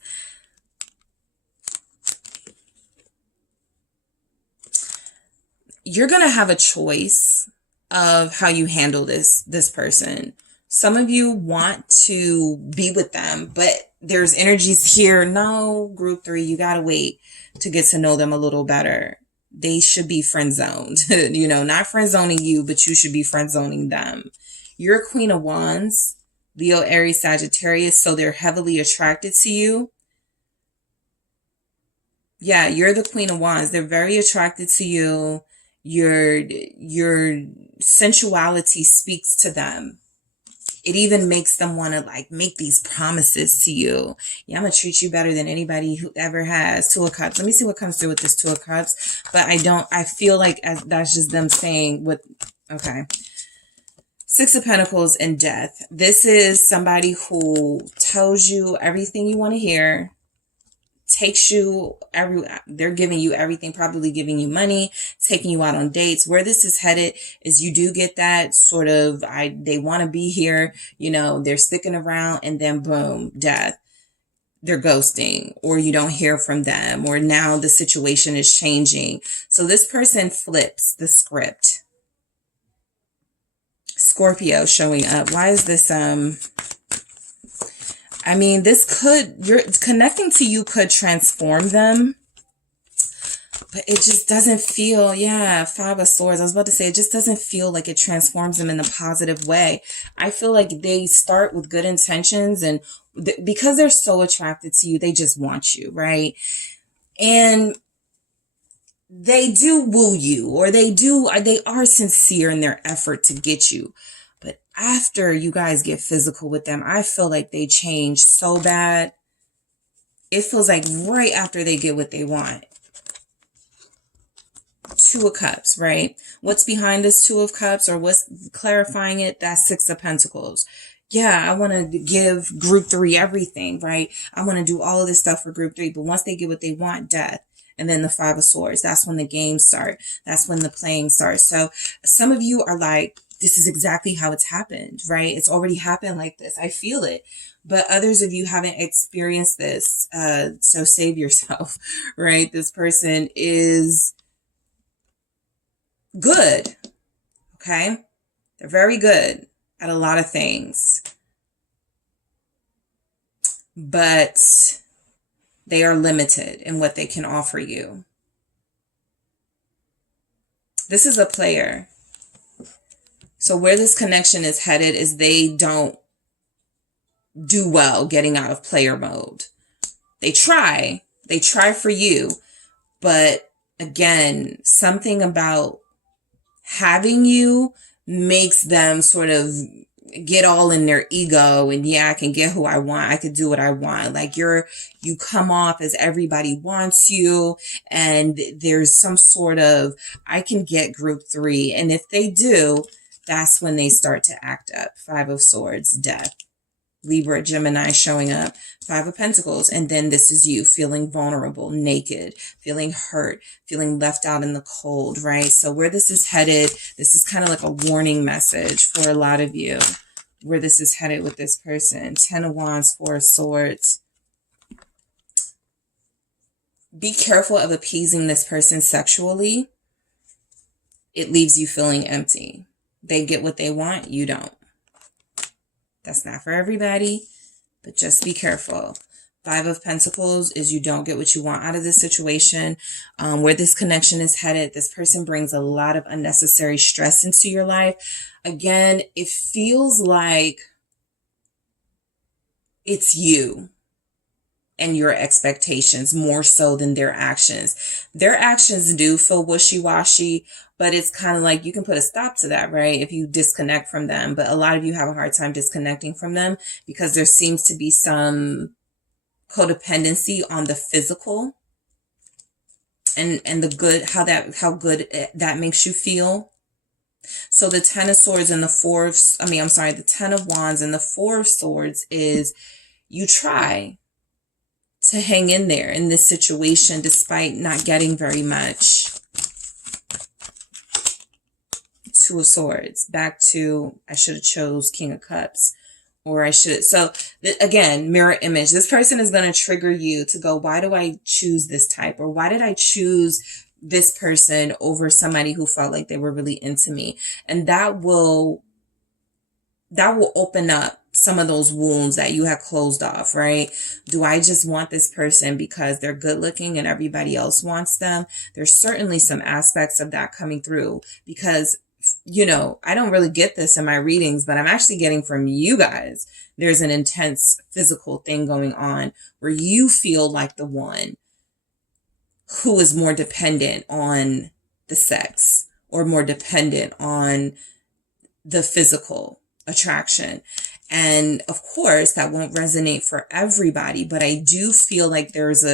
You're going to have a choice of how you handle this person. Some of you want to be with them, but there's energies here. No, group 3, you got to wait to get to know them a little better. They should be friend zoned, not friend zoning you, but you should be friend zoning them. You're a Queen of Wands, Leo, Aries, Sagittarius, so they're heavily attracted to you. Yeah, you're the Queen of Wands. They're very attracted to you. Your sensuality speaks to them. It even makes them want to make these promises to you. Yeah, I'm going to treat you better than anybody who ever has. Two of Cups. Let me see what comes through with this Two of Cups. But I feel like that's just them saying okay. Six of Pentacles and Death. This is somebody who tells you everything you want to hear. Takes you they're giving you everything, probably giving you money, taking you out on dates. Where this is headed is you do get that sort of, they want to be here, they're sticking around, and then boom, death. they're ghosting, or you don't hear from them, or now the situation is changing. So this person flips the script. Scorpio showing up. Why is this, I mean, you're connecting to you could transform them, but it just doesn't feel, yeah, Five of Swords. I was about to say, it just doesn't feel like it transforms them in a positive way. I feel like they start with good intentions, and because they're so attracted to you, they just want you, right? And they do woo you, or they are sincere in their effort to get you. But after you guys get physical with them, I feel like they change so bad. It feels like right after they get what they want. Two of Cups, right? What's behind this Two of Cups, or what's clarifying it? That's Six of Pentacles. Yeah, I want to give group 3 everything, right? I want to do all of this stuff for group 3, but once they get what they want, death. And then the Five of Swords, that's when the games start. That's when the playing starts. So some of you are like, this is exactly how it's happened, right? It's already happened like this. I feel it. But others of you haven't experienced this. So save yourself, right? This person is good. Okay. They're very good at a lot of things, but they are limited in what they can offer you. This is a player. So where this connection is headed is they don't do well getting out of player mode. They try for you, but again, something about having you makes them sort of get all in their ego, and yeah, I can get who I want. I could do what I want. Like you come off as everybody wants you, and there's some sort of, I can get group 3. And if they do, that's when they start to act up. Five of Swords, death. Libra, Gemini showing up. Five of Pentacles. And then this is you feeling vulnerable, naked, feeling hurt, feeling left out in the cold, right? So where this is headed, this is kind of like a warning message for a lot of you, where this is headed with this person. 10 of Wands, 4 of Swords. Be careful of appeasing this person sexually. It leaves you feeling empty. They get what they want, you don't. That's not for everybody, but just be careful. Five of Pentacles is you don't get what you want out of this situation. Where this connection is headed, this person brings a lot of unnecessary stress into your life. Again, it feels like it's you and your expectations more so than their actions. Their actions do feel wishy-washy, but it's kind of like you can put a stop to that, right? If you disconnect from them. But a lot of you have a hard time disconnecting from them because there seems to be some codependency on the physical and the good, how good that makes you feel. So the 10 of Swords and the 10 of Wands and the 4 of Swords is you try to hang in there in this situation despite not getting very much. Two of Swords, back to, I should have chose King of Cups, or again, mirror image. This person is going to trigger you to go, why do I choose this type? Or why did I choose this person over somebody who felt like they were really into me? And that will open up some of those wounds that you have closed off, right? Do I just want this person because they're good looking and everybody else wants them? There's certainly some aspects of that coming through because, you know, I don't really get this in my readings, but I'm actually getting from you guys. There's an intense physical thing going on where you feel like the one who is more dependent on the sex or more dependent on the physical attraction. And of course, that won't resonate for everybody, but I do feel like there's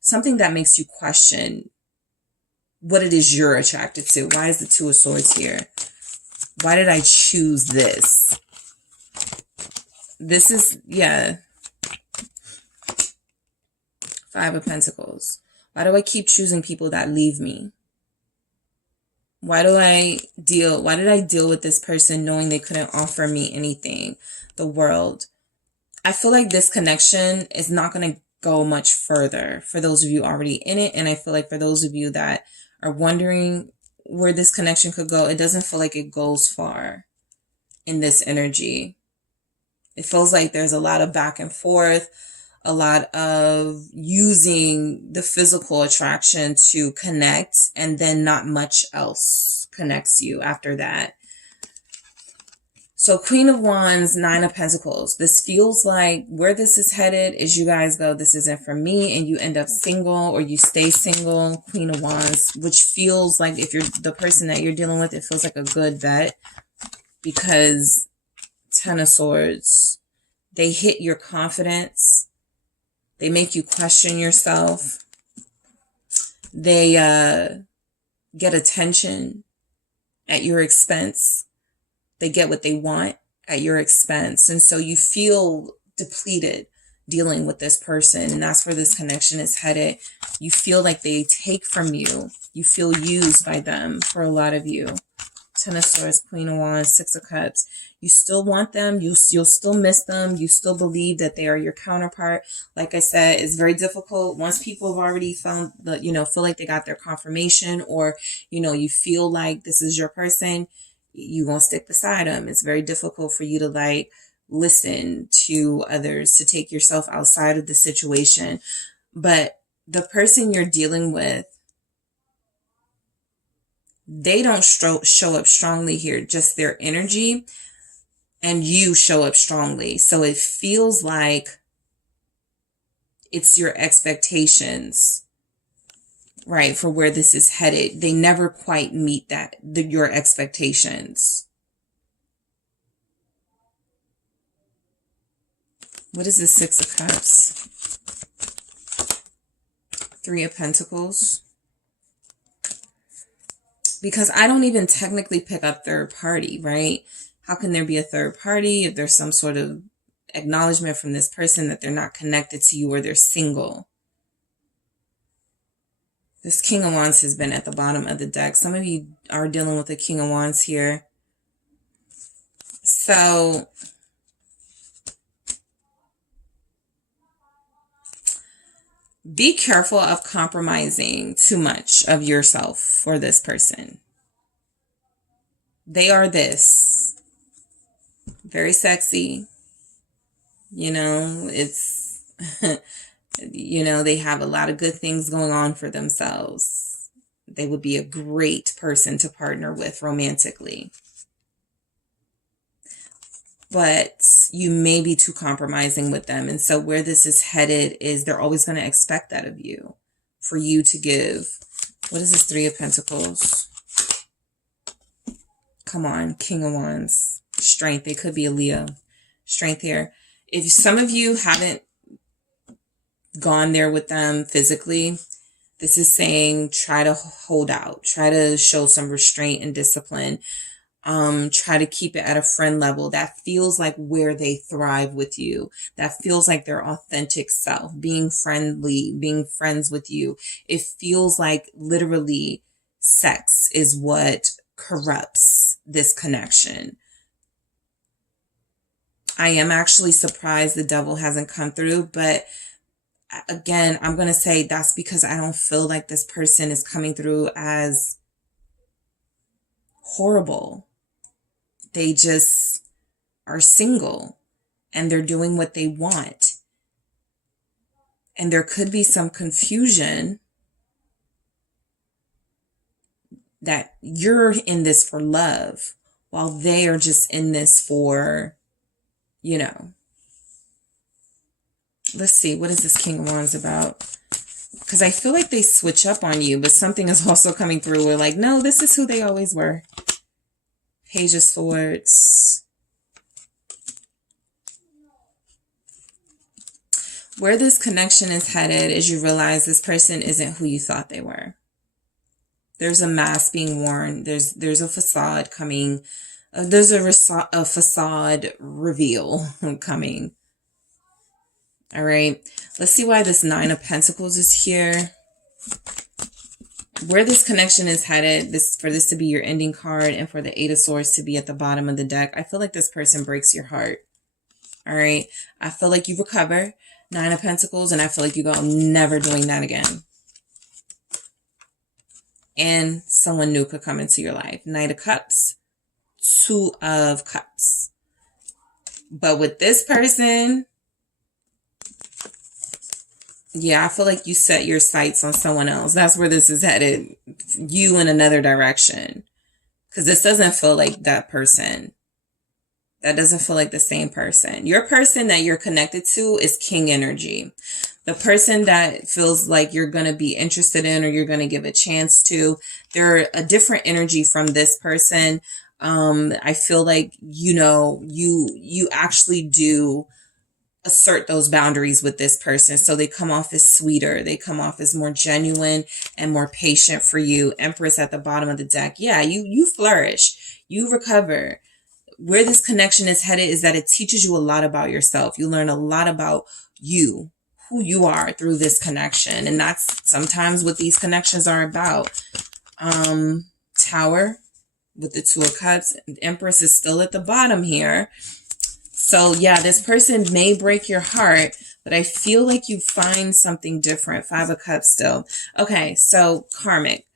something that makes you question what it is you're attracted to. Why is the Two of Swords here? Why did I choose this? This is, yeah. Five of Pentacles. Why do I keep choosing people that leave me? Why did I deal with this person knowing they couldn't offer me anything? The world. I feel like this connection is not going to go much further for those of you already in it. And I feel like for those of you that are wondering where this connection could go, it doesn't feel like it goes far in this energy. It feels like there's a lot of back and forth, a lot of using the physical attraction to connect, and then not much else connects you after that. So Queen of Wands, Nine of Pentacles. This feels like where this is headed is you guys go, this isn't for me, and you end up single or you stay single. Queen of Wands, which feels like if you're the person that you're dealing with, it feels like a good bet because Ten of Swords, they hit your confidence. They make you question yourself. They get attention at your expense. They get what they want at your expense. And so you feel depleted dealing with this person. And that's where this connection is headed. You feel like they take from you. You feel used by them for a lot of you. Ten of Swords, Queen of Wands, Six of Cups. You still want them. You'll still miss them. You still believe that they are your counterpart. Like I said, it's very difficult. Once people have already found the, feel like they got their confirmation, or, you feel like this is your person, you're going to stick beside them. It's very difficult for you to listen to others, to take yourself outside of the situation. But the person you're dealing with, they don't show up strongly here, just their energy, and you show up strongly. So it feels like it's your expectations, right, for where this is headed. They never quite meet your expectations. What is the Six of Cups? Three of Pentacles. Because I don't even technically pick up third party, right? How can there be a third party if there's some sort of acknowledgement from this person that they're not connected to you or they're single? This King of Wands has been at the bottom of the deck. Some of you are dealing with the King of Wands here. So be careful of compromising too much of yourself for this person. They are this. Very sexy. It's, they have a lot of good things going on for themselves. They would be a great person to partner with romantically. But you may be too compromising with them. And so where this is headed is they're always going to expect that of you, for you to give. What is this Three of Pentacles? Come on, King of Wands. Strength. It could be a Leo. Strength here. If some of you haven't gone there with them physically, this is saying try to hold out. Try to show some restraint and discipline. Try to keep it at a friend level. That feels like where they thrive with you. That feels like their authentic self, being friendly, being friends with you. It feels like literally sex is what corrupts this connection. I am actually surprised the devil hasn't come through, but again, I'm going to say that's because I don't feel like this person is coming through as horrible. They just are single and they're doing what they want. And there could be some confusion that you're in this for love while they are just in this for, let's see, what is this King of Wands about? Because I feel like they switch up on you, but something is also coming through. We're like, no, this is who they always were. Page of Swords. Where this connection is headed is you realize this person isn't who you thought they were. There's a mask being worn. There's a facade coming. There's a facade reveal coming. All right. Let's see why this Nine of Pentacles is here. Where this connection is headed, for this to be your ending card and for the Eight of Swords to be at the bottom of the deck, I feel like this person breaks your heart. All right. I feel like you recover. Nine of Pentacles, and I feel like you go, I'm never doing that again. And someone new could come into your life. Knight of Cups, Two of Cups. But with this person, yeah, I feel like you set your sights on someone else. That's where this is headed. You in another direction. Because this doesn't feel like that person. That doesn't feel like the same person. Your person that you're connected to is King energy. The person that feels like you're going to be interested in or you're going to give a chance to, they're a different energy from this person. I feel like, you know, you actually do assert those boundaries with this person. So they come off as sweeter. They come off as more genuine and more patient for you. Empress at the bottom of the deck. Yeah, you flourish. You recover. Where this connection is headed is that it teaches you a lot about yourself. You learn a lot about you, who you are through this connection. And that's sometimes what these connections are about. Tower with the Two of Cups. Empress is still at the bottom here. So yeah, this person may break your heart, but I feel like you find something different. Five of Cups still. Okay, so karmic.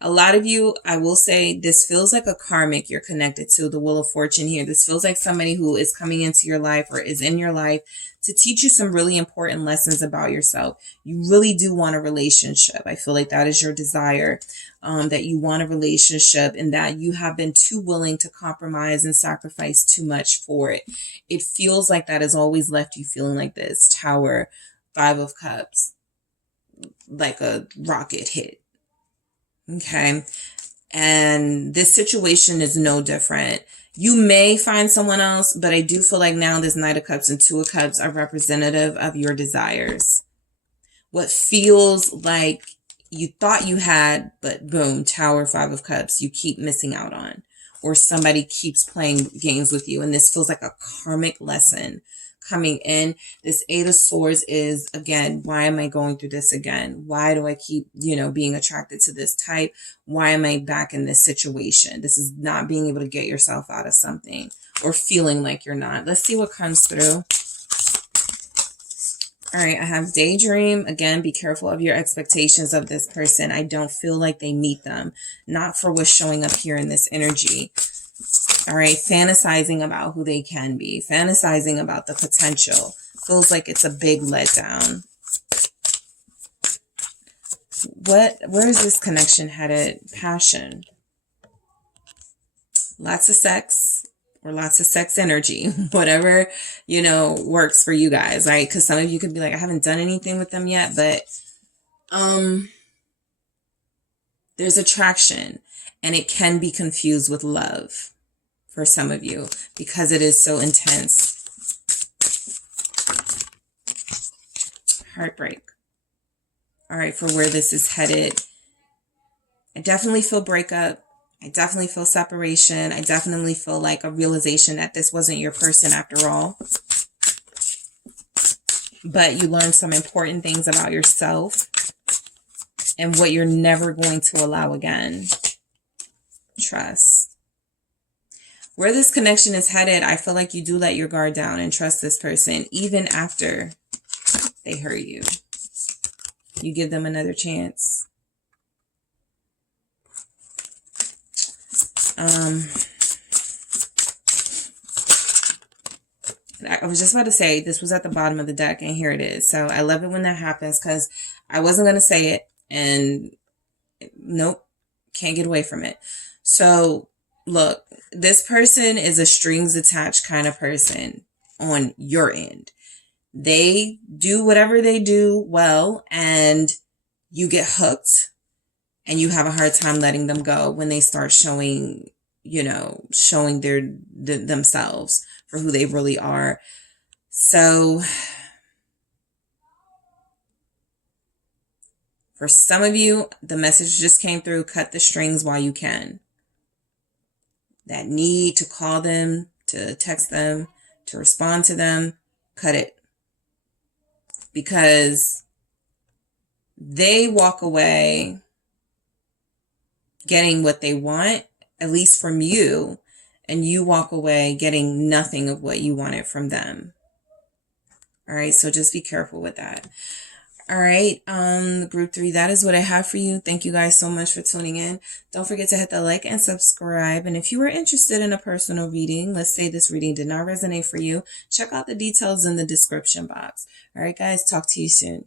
A lot of you, I will say, this feels like a karmic you're connected to, the Wheel of Fortune here. This feels like somebody who is coming into your life or is in your life to teach you some really important lessons about yourself. You really do want a relationship. I feel like that is your desire, that you want a relationship and that you have been too willing to compromise and sacrifice too much for it. It feels like that has always left you feeling like this. Tower, Five of Cups, like a rocket hit. Okay. And this situation is no different. You may find someone else, but I do feel like now this Knight of Cups and Two of Cups are representative of your desires. What feels like you thought you had, but boom, Tower, Five of Cups, you keep missing out on. Or somebody keeps playing games with you. And this feels like a karmic lesson coming in. This Eight of Swords is, again, why am I going through this again? Why do I keep, being attracted to this type? Why am I back in this situation? This is not being able to get yourself out of something or feeling like you're not. Let's see what comes through. All right, I have Daydream. Again, be careful of your expectations of this person. I don't feel like they meet them. Not for what's showing up here in this energy. All right, fantasizing about who they can be. Fantasizing about the potential. Feels like it's a big letdown. Where is this connection headed? Passion. Lots of sex. Or lots of sex energy, whatever, works for you guys, right? Because some of you could be like, I haven't done anything with them yet, but there's attraction and it can be confused with love for some of you because it is so intense. Heartbreak. All right, for where this is headed, I definitely feel breakup. I definitely feel separation. I definitely feel like a realization that this wasn't your person after all. But you learned some important things about yourself and what you're never going to allow again. Trust. Where this connection is headed, I feel like you do let your guard down and trust this person even after they hurt you. You give them another chance. I was just about to say this was at the bottom of the deck and here it is. So I love it when that happens because I wasn't going to say it and nope, can't get away from it. So look, this person is a strings attached kind of person on your end. They do whatever they do well and you get hooked. And you have a hard time letting them go when they start showing, showing themselves for who they really are. So for some of you, the message just came through, cut the strings while you can. That need to call them, to text them, to respond to them, cut it. Because they walk away getting what they want, at least from you, and you walk away getting nothing of what you wanted from them. All right, so just be careful with that. All right, group 3, that is what I have for you. Thank you guys so much for tuning in. Don't forget to hit the like and subscribe. And if you are interested in a personal reading, let's say this reading did not resonate for you, check out the details in the description box. All right, guys, talk to you soon.